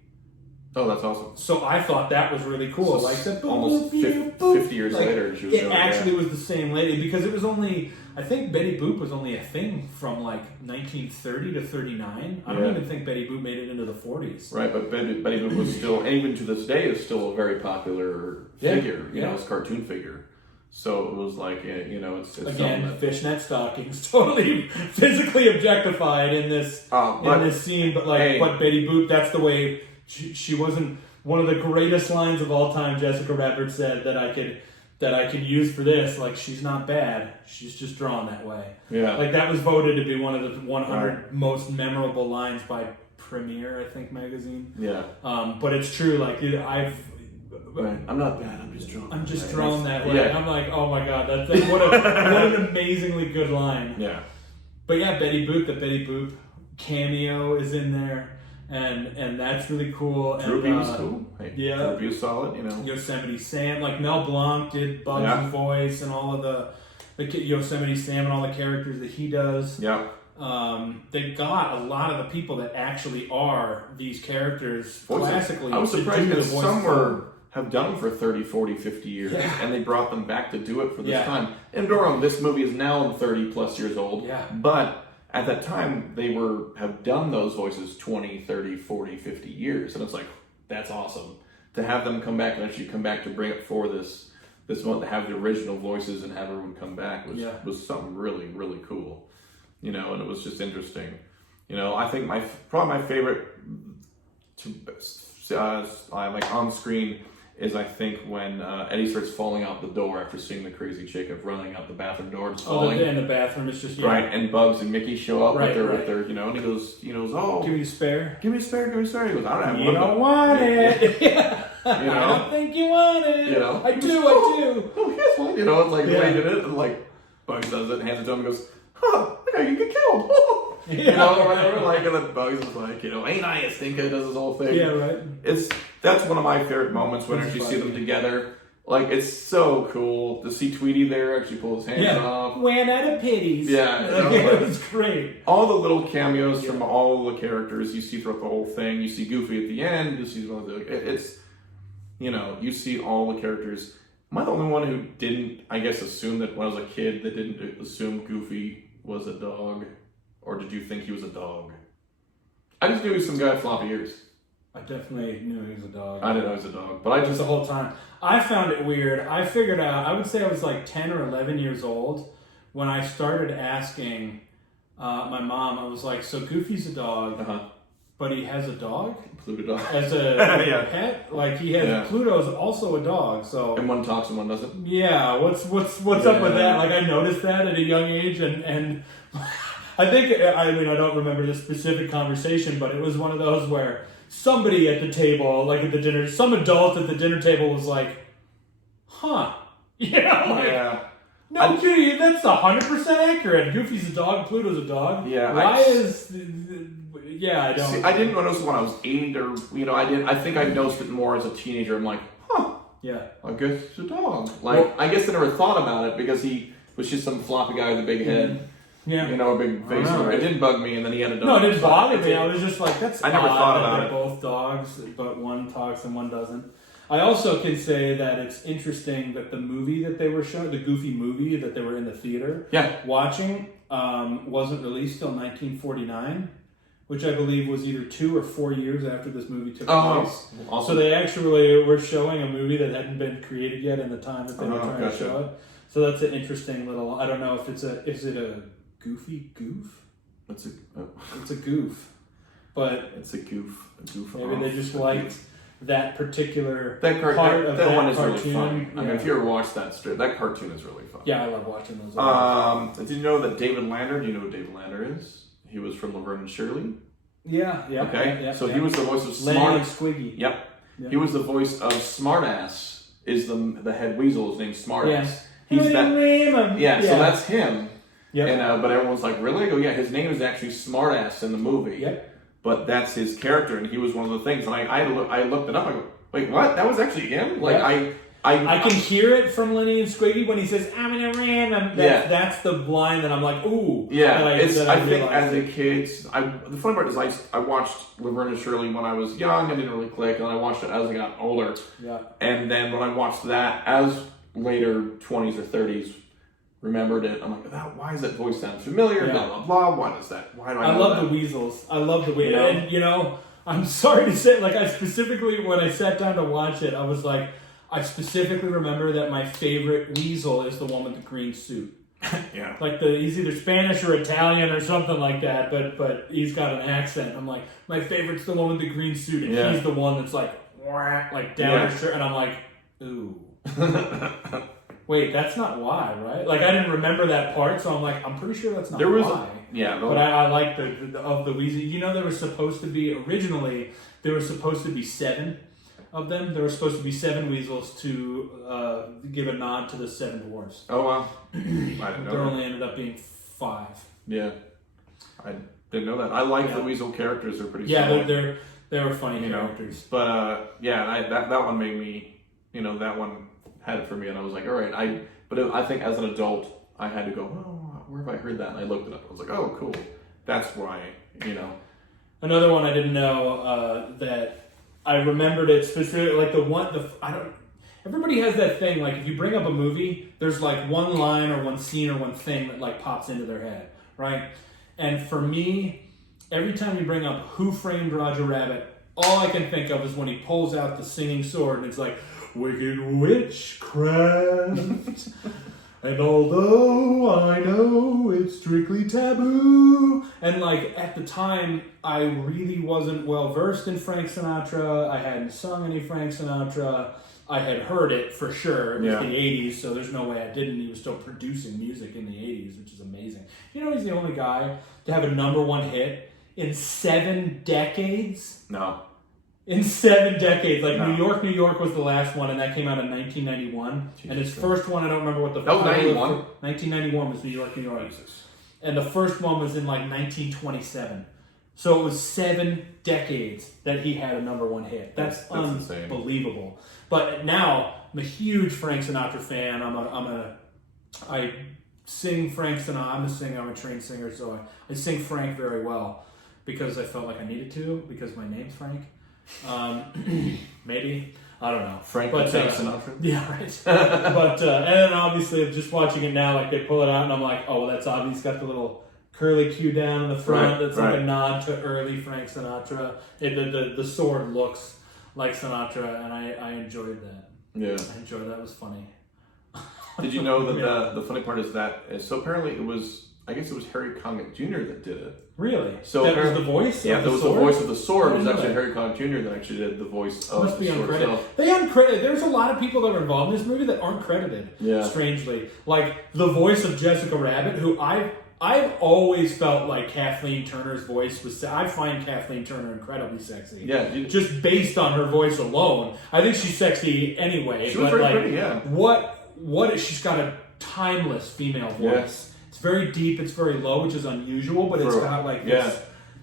Oh, that's awesome. So I thought that was really cool. So like that, almost 50 years later, she was it actually was the same lady, because it was only, I think Betty Boop was only a thing from like 1930 to 39. I don't even think Betty Boop made it into the 40s. Right, but Betty Boop was still, and even to this day, is still a very popular figure. You know, as a cartoon figure. So it was like, you know, it's again, fishnet stockings, totally physically objectified in this scene. But but Betty Boop, that's the way. She wasn't one of the greatest lines of all time. Jessica Rabbit said that I could use for this. Like, she's not bad. She's just drawn that way. Yeah. Like, that was voted to be one of the 100 most memorable lines by Permantier, I think, magazine. Yeah. But it's true. Like, I'm not bad. I'm just drawn. I'm just drawn that way. Yeah. I'm like, oh my god, that's what an amazingly good line. Yeah. But yeah, Betty Boop. The Betty Boop cameo is in there. And that's really cool. Droopy was cool. Yeah. Droopy was solid, you know. Yosemite Sam, like Mel Blanc did Bugs' voice and all of the Yosemite Sam and all the characters that he does. Yeah. They got a lot of the people that actually are these characters classically. I was surprised that some have done them for 30, 40, 50 years, and they brought them back to do it for this time. And Durham, this movie is now 30 plus years old. Yeah. But at that time, they have done those voices 20, 30, 40, 50 years. And it's like, that's awesome. To have them come back and actually come back to bring it for this one, to have the original voices and have everyone come back was something really, really cool. You know, and it was just interesting. You know, I think probably my favorite like on screen is, I think, when Eddie starts falling out the door after seeing the crazy chick of running out the bathroom door and falling. Oh, and the bathroom is just right. And Bugs and Mickey show up with their, you know, and he goes, oh, give me a spare. Give me a spare. Give me a spare. He goes, I don't have one. You don't want it. You know? I don't think you want it. You know, I do. Oh, here's one. You know, it's like waving it, and like Bugs does it and hands it to him and goes, huh, I can get killed. You know, or whatever. Like, and then Bugs is like, you know, ain't I a stinker? Does this whole thing. Yeah, right. That's one of my favorite moments when you see them together. Like, it's so cool to see Tweety there actually pull his hands off. Went out of pities. Yeah. It was great. All the little cameos from all the characters you see throughout the whole thing. You see Goofy at the end. You see it's, you know, you see all the characters. Am I the only one who didn't, I guess, assume that when I was a kid, that didn't assume Goofy was a dog? Or did you think he was a dog? I just knew he was some guy with floppy ears. I definitely knew he was a dog. I didn't know he was a dog, but just the whole time. I found it weird. I figured out, I would say I was like 10 or 11 years old when I started asking my mom, I was like, so Goofy's a dog, but he has a dog? Pluto dog. As a pet? Like, he has, Pluto's also a dog, so. And one talks and one doesn't? Yeah, what's up with that? Like, I noticed that at a young age, and I think, I mean, I don't remember the specific conversation, but it was one of those where somebody at the table, like at the dinner, some adult at the dinner table was like, huh. You know, no, Judy, that's 100% accurate. Goofy's a dog, Pluto's a dog. Yeah. I don't. See, I didn't notice when I was 8 or, you know, I think I noticed it more as a teenager. I'm like, huh. Yeah. I guess it's a dog. Like, I guess I never thought about it because he was just some floppy guy with a big head. Yeah. You know, a big face. It didn't bug me, and then he had a dog. No, it didn't bother me. I was just like, that's I never thought about it. They're both dogs, but one talks and one doesn't. I also can say that it's interesting that the movie that they were showing, the Goofy movie that they were in the theater watching, wasn't released till 1949, which I believe was either 2 or 4 years after this movie took place. Awesome. So they actually were showing a movie that hadn't been created yet in the time that they were trying to show it. So that's an interesting little, I don't know if is it a Goofy goof? It's a goof. But it's a goof. Maybe they just liked that particular part of that one is cartoon. Really fun. I mean, if you ever watched that strip, that cartoon is really fun. Yeah, I love watching those. Did you know that David Lander? Do you know who David Lander is? He was from Laverne and Shirley. Yeah. Okay. Yeah, so he was the voice of Lenny Smart. Squiggy. Yep. He was the voice of Smartass. Is the head weasel? His name's Smartass. Yeah. He's that. Yeah. So that's him. Yep. And but everyone's like, really? I go, yeah. His name is actually Smartass in the movie. Yep. But that's his character, and he was one of the things. And I looked it up. I go, wait, what? That was actually him? Like I can hear it from Lenny and Squiggy when he says, "I'm in a random." That's the line that I'm like, ooh. Yeah, I think as a kid, the funny part is I watched Laverne and Shirley when I was young and didn't really click, and I watched it as I got older. Yeah. And then when I watched that as later 20s or 30s, remembered it. I'm like, why does that voice sound familiar? Yeah. Blah blah blah. Why does that? Why do I? I love the weasels. I love the weasels. Yeah. And you know, I'm sorry to say, like I specifically when I sat down to watch it, I was like. I specifically remember that my favorite weasel is the one with the green suit. Yeah. Like he's either Spanish or Italian or something like that, but he's got an accent. I'm like, my favorite's the one with the green suit, and he's the one that's like down his shirt, and I'm like, ooh. Wait, that's not why, right? Like I didn't remember that part, so I'm like, I'm pretty sure that's not why. But I like the weasel. You know, there was supposed to be originally 7 of them. There were supposed to be 7 weasels to give a nod to the 7 dwarves. Oh wow! I didn't know. There only ended up being 5. Yeah, I didn't know that. I like the weasel characters; they're pretty. Yeah, solid. they were funny characters. But that one made me. That one had it for me, and I was like, all right. I think as an adult, I had to go. Oh, where have I heard that? And I looked it up. I was like, oh, cool. That's why. Another one I didn't know that. I remembered it specifically, like everybody has that thing, like if you bring up a movie, there's like one line or one scene or one thing that like pops into their head, right? And for me, every time you bring up Who Framed Roger Rabbit, all I can think of is when he pulls out the singing sword and it's like, wicked witchcraft. And although I know it's strictly taboo, and like at the time, I really wasn't well versed in Frank Sinatra. I hadn't sung any Frank Sinatra. I had heard it for sure. It was the 80s, so there's no way I didn't. He was still producing music in the 80s, which is amazing. You know, he's the only guy to have a #1 hit in 7 decades? No. In 7 decades. Like, New York was the last one, and that came out in 1991. And his first one, I don't remember what the... That was 91? 1991 was New York, New York. Jesus. And the first one was in, like, 1927. So it was 7 decades that he had a #1 hit. That's unbelievable. Insane. But now, I'm a huge Frank Sinatra fan. I sing Frank Sinatra. I'm a singer. I'm a trained singer, so I sing Frank very well because I felt like I needed to, because my name's Frank. Maybe, I don't know. Frank Sinatra. Yeah, right. But and then obviously, just watching it now, like they pull it out, and I'm like, oh, well, that's obvious. He's got the little curly Q down in the front. That's like a nod to early Frank Sinatra. The sword looks like Sinatra, and I enjoyed that. Yeah, I enjoyed that. It was funny. Did you know that the funny part is that so apparently it was. I guess it was Harry Connick Jr. that did it. Really? So that was the voice? Yeah, that was the voice of the sword. It was actually Harry Connick Jr. that actually did the voice of the sword. Uncredited. They uncredited. There's a lot of people that were involved in this movie that aren't credited. Yeah. Strangely. Like, the voice of Jessica Rabbit, who I've always felt like Kathleen Turner's voice was... I find Kathleen Turner incredibly sexy. Yeah. Just based on her voice alone. I think she's sexy anyway. She was very pretty, yeah. She's got a timeless female voice. Yeah. It's very deep, it's very low, which is unusual, but it's got like this,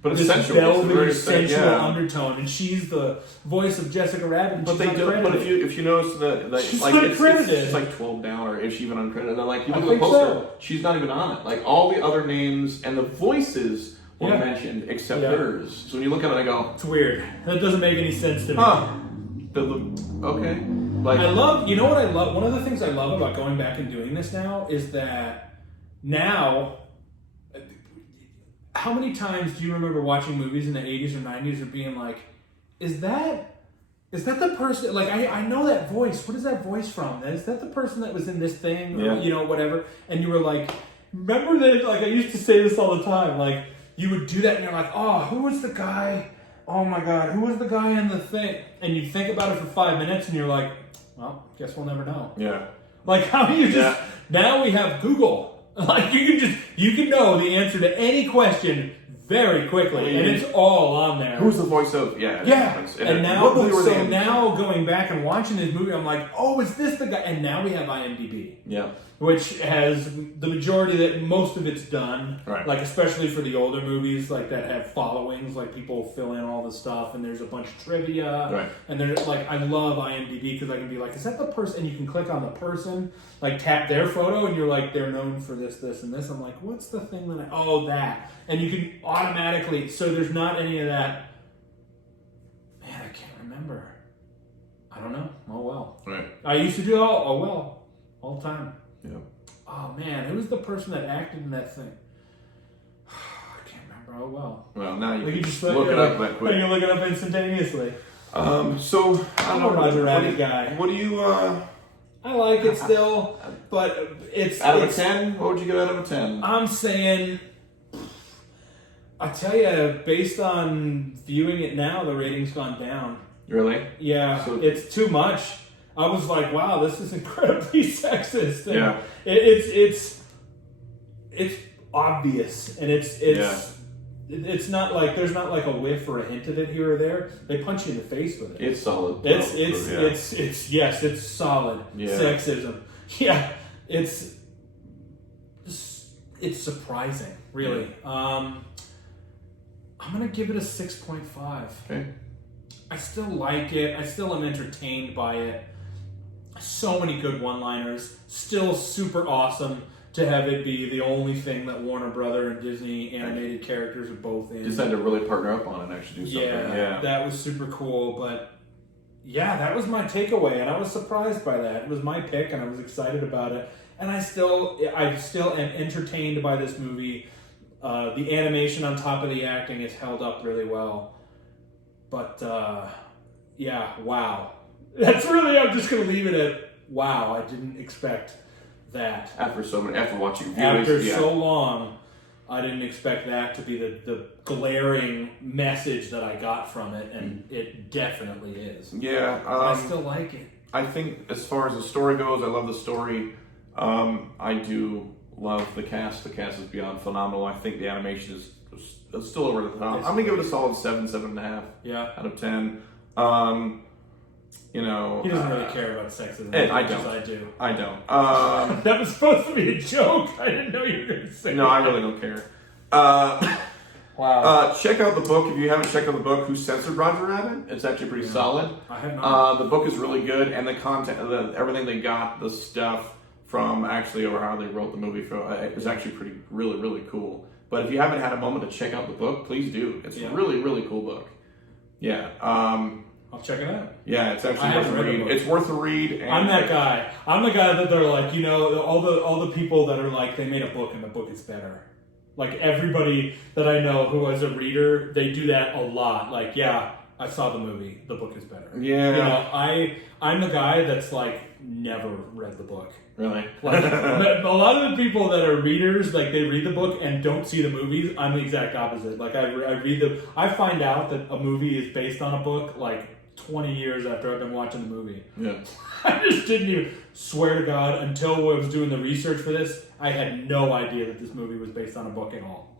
this velvety, sensual undertone, and she's the voice of Jessica Rabbit. But if you notice that she's like it's like 12 down, or if she's even uncredited, and like you look at the poster, she's not even on it. Like all the other names and the voices were mentioned except hers. So when you look at it, I go, it's weird. That doesn't make any sense to me. Okay. Like I love. You know what I love? One of the things I love about going back and doing this now is that. Now, how many times do you remember watching movies in the 80s or 90s and being like, is that the person, like, I know that voice, what is that voice from? Is that the person that was in this thing, or, whatever? And you were like, remember that, like, I used to say this all the time, like, you would do that and you're like, oh, who was the guy, oh my God, who was the guy in the thing? And you think about it for 5 minutes and you're like, well, guess we'll never know. Yeah. Like, how do you just, now we have Google. Like, you can know the answer to any question very quickly, and it's all on there. Who's the voice of? Yeah. Yeah. And now, what movie were they in? now going back and watching this movie, I'm like, oh, is this the guy? And now we have IMDb. Yeah. Which has the majority that most of it's done, right. Like especially for the older movies, like that have followings, like people fill in all the stuff, and there's a bunch of trivia, right. And there's like I love IMDb because I can be like, is that the person? And you can click on the person, like tap their photo, and you're like, they're known for this, this, and this. I'm like, what's the thing that that, and you can automatically. So there's not any of that. Man, I can't remember. I don't know. Oh well. Right. I used to do all the time. Yeah. Oh man, who was the person that acted in that thing? I can't remember. Oh well. Well, now you can just look it up that quick. You can look it up instantaneously. So I'm a Roger Rabbit guy. What do you? I like it still, but it's out of a 10. What would you give out of a 10? I'm saying, I tell you, based on viewing it now, the rating's gone down. Really? Yeah, so, it's too much. I was like, wow, this is incredibly sexist. And yeah. It's obvious, and it's not like there's not like a whiff or a hint of it here or there. They punch you in the face with it. It's solid. It's solid sexism. Yeah, it's surprising, really. Yeah. I'm gonna give it a 6.5. Okay. I still like it. I still am entertained by it. So many good one-liners. Still super awesome to have it be the only thing that Warner Brother and Disney animated characters are both in. Just had to really partner up on it and actually do something. Yeah, that was super cool. But yeah, that was my takeaway, and I was surprised by that. It was my pick, and I was excited about it. And I still am entertained by this movie. The animation on top of the acting is held up really well. But wow. That's really, I'm just going to leave it at wow. I didn't expect that. After watching so long, I didn't expect that to be the glaring message that I got from it, and it definitely is. Yeah. I still like it. I think as far as the story goes, I love the story. I do love the cast. The cast is beyond phenomenal. I think the animation is still over the top. I'm going to give it a solid 7.5 out of 10. He doesn't really care about sexism as much as I do. I don't. That was supposed to be a joke. I didn't know you were going to say No, that. I really don't care. Wow. Check out the book. If you haven't checked out the book, Who Censored Roger Rabbit? It's actually pretty solid. I have not. The book is really good, and the content, everything they got, the stuff from actually or how they wrote the movie is actually really, really cool. But if you haven't had a moment to check out the book, please do. It's a really, really cool book. Yeah. I'll check it out. Yeah, it's actually worth a read. It's worth a read. And I'm that guy. I'm the guy that they're like, all the people that are like, they made a book and the book is better. Like everybody that I know who is a reader, they do that a lot. Like, yeah, I saw the movie. The book is better. Yeah. I'm the guy that's like never read the book. Really? Like a lot of the people that are readers, like they read the book and don't see the movies. I'm the exact opposite. Like I find out that a movie is based on a book like 20 years after I've been watching the movie. Yeah. I just didn't even swear to God until I was doing the research for this. I had no idea that this movie was based on a book at all.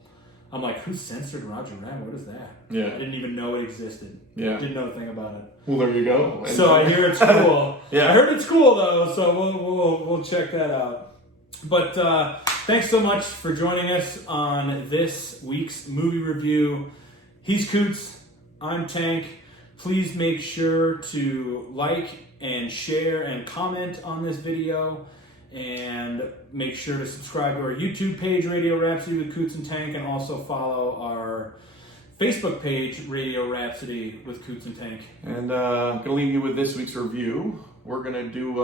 I'm like, who censored Roger Rabbit? What is that? Yeah. I didn't even know it existed. Yeah. Didn't know a thing about it. Well, there you go. So I hear it's cool. Yeah. I heard it's cool though, so we'll check that out. But thanks so much for joining us on this week's movie review. He's Coots. I'm Tank. Please make sure to like and share and comment on this video. And make sure to subscribe to our YouTube page, Radio Rhapsody with Coots and Tank, and also follow our Facebook page, Radio Rhapsody with Coots and Tank. And I'm going to leave you with this week's review. We're going to do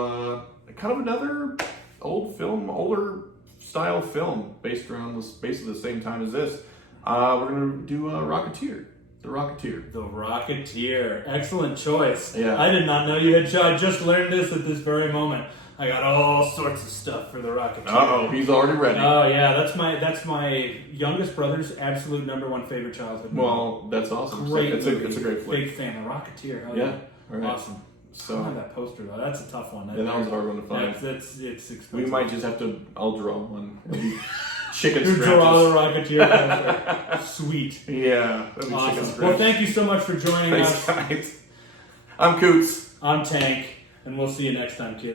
kind of another older style film based around basically the same time as this. We're going to do Rocketeer. The Rocketeer. The Rocketeer. Excellent choice. Yeah. I did not know you had. I just learned this at this very moment. I got all sorts of stuff for the Rocketeer. Uh-oh, he's already ready. Oh yeah, that's my youngest brother's absolute #1 favorite childhood movie. Well, that's awesome. Great it's a great flick. Big fan of Rocketeer. Hell yeah. All right. Awesome. So I don't have that poster though. That's a tough one. That one's a hard one to find. It's expensive. We might just have to. I'll draw one. chicken Who scratches. draw the Rocketeer character. Sweet. Yeah, that'd be chicken Awesome. scratches. Well, thank you so much for joining us. Thanks, guys. I'm Coots. I'm Tank, and we'll see you next time, kids.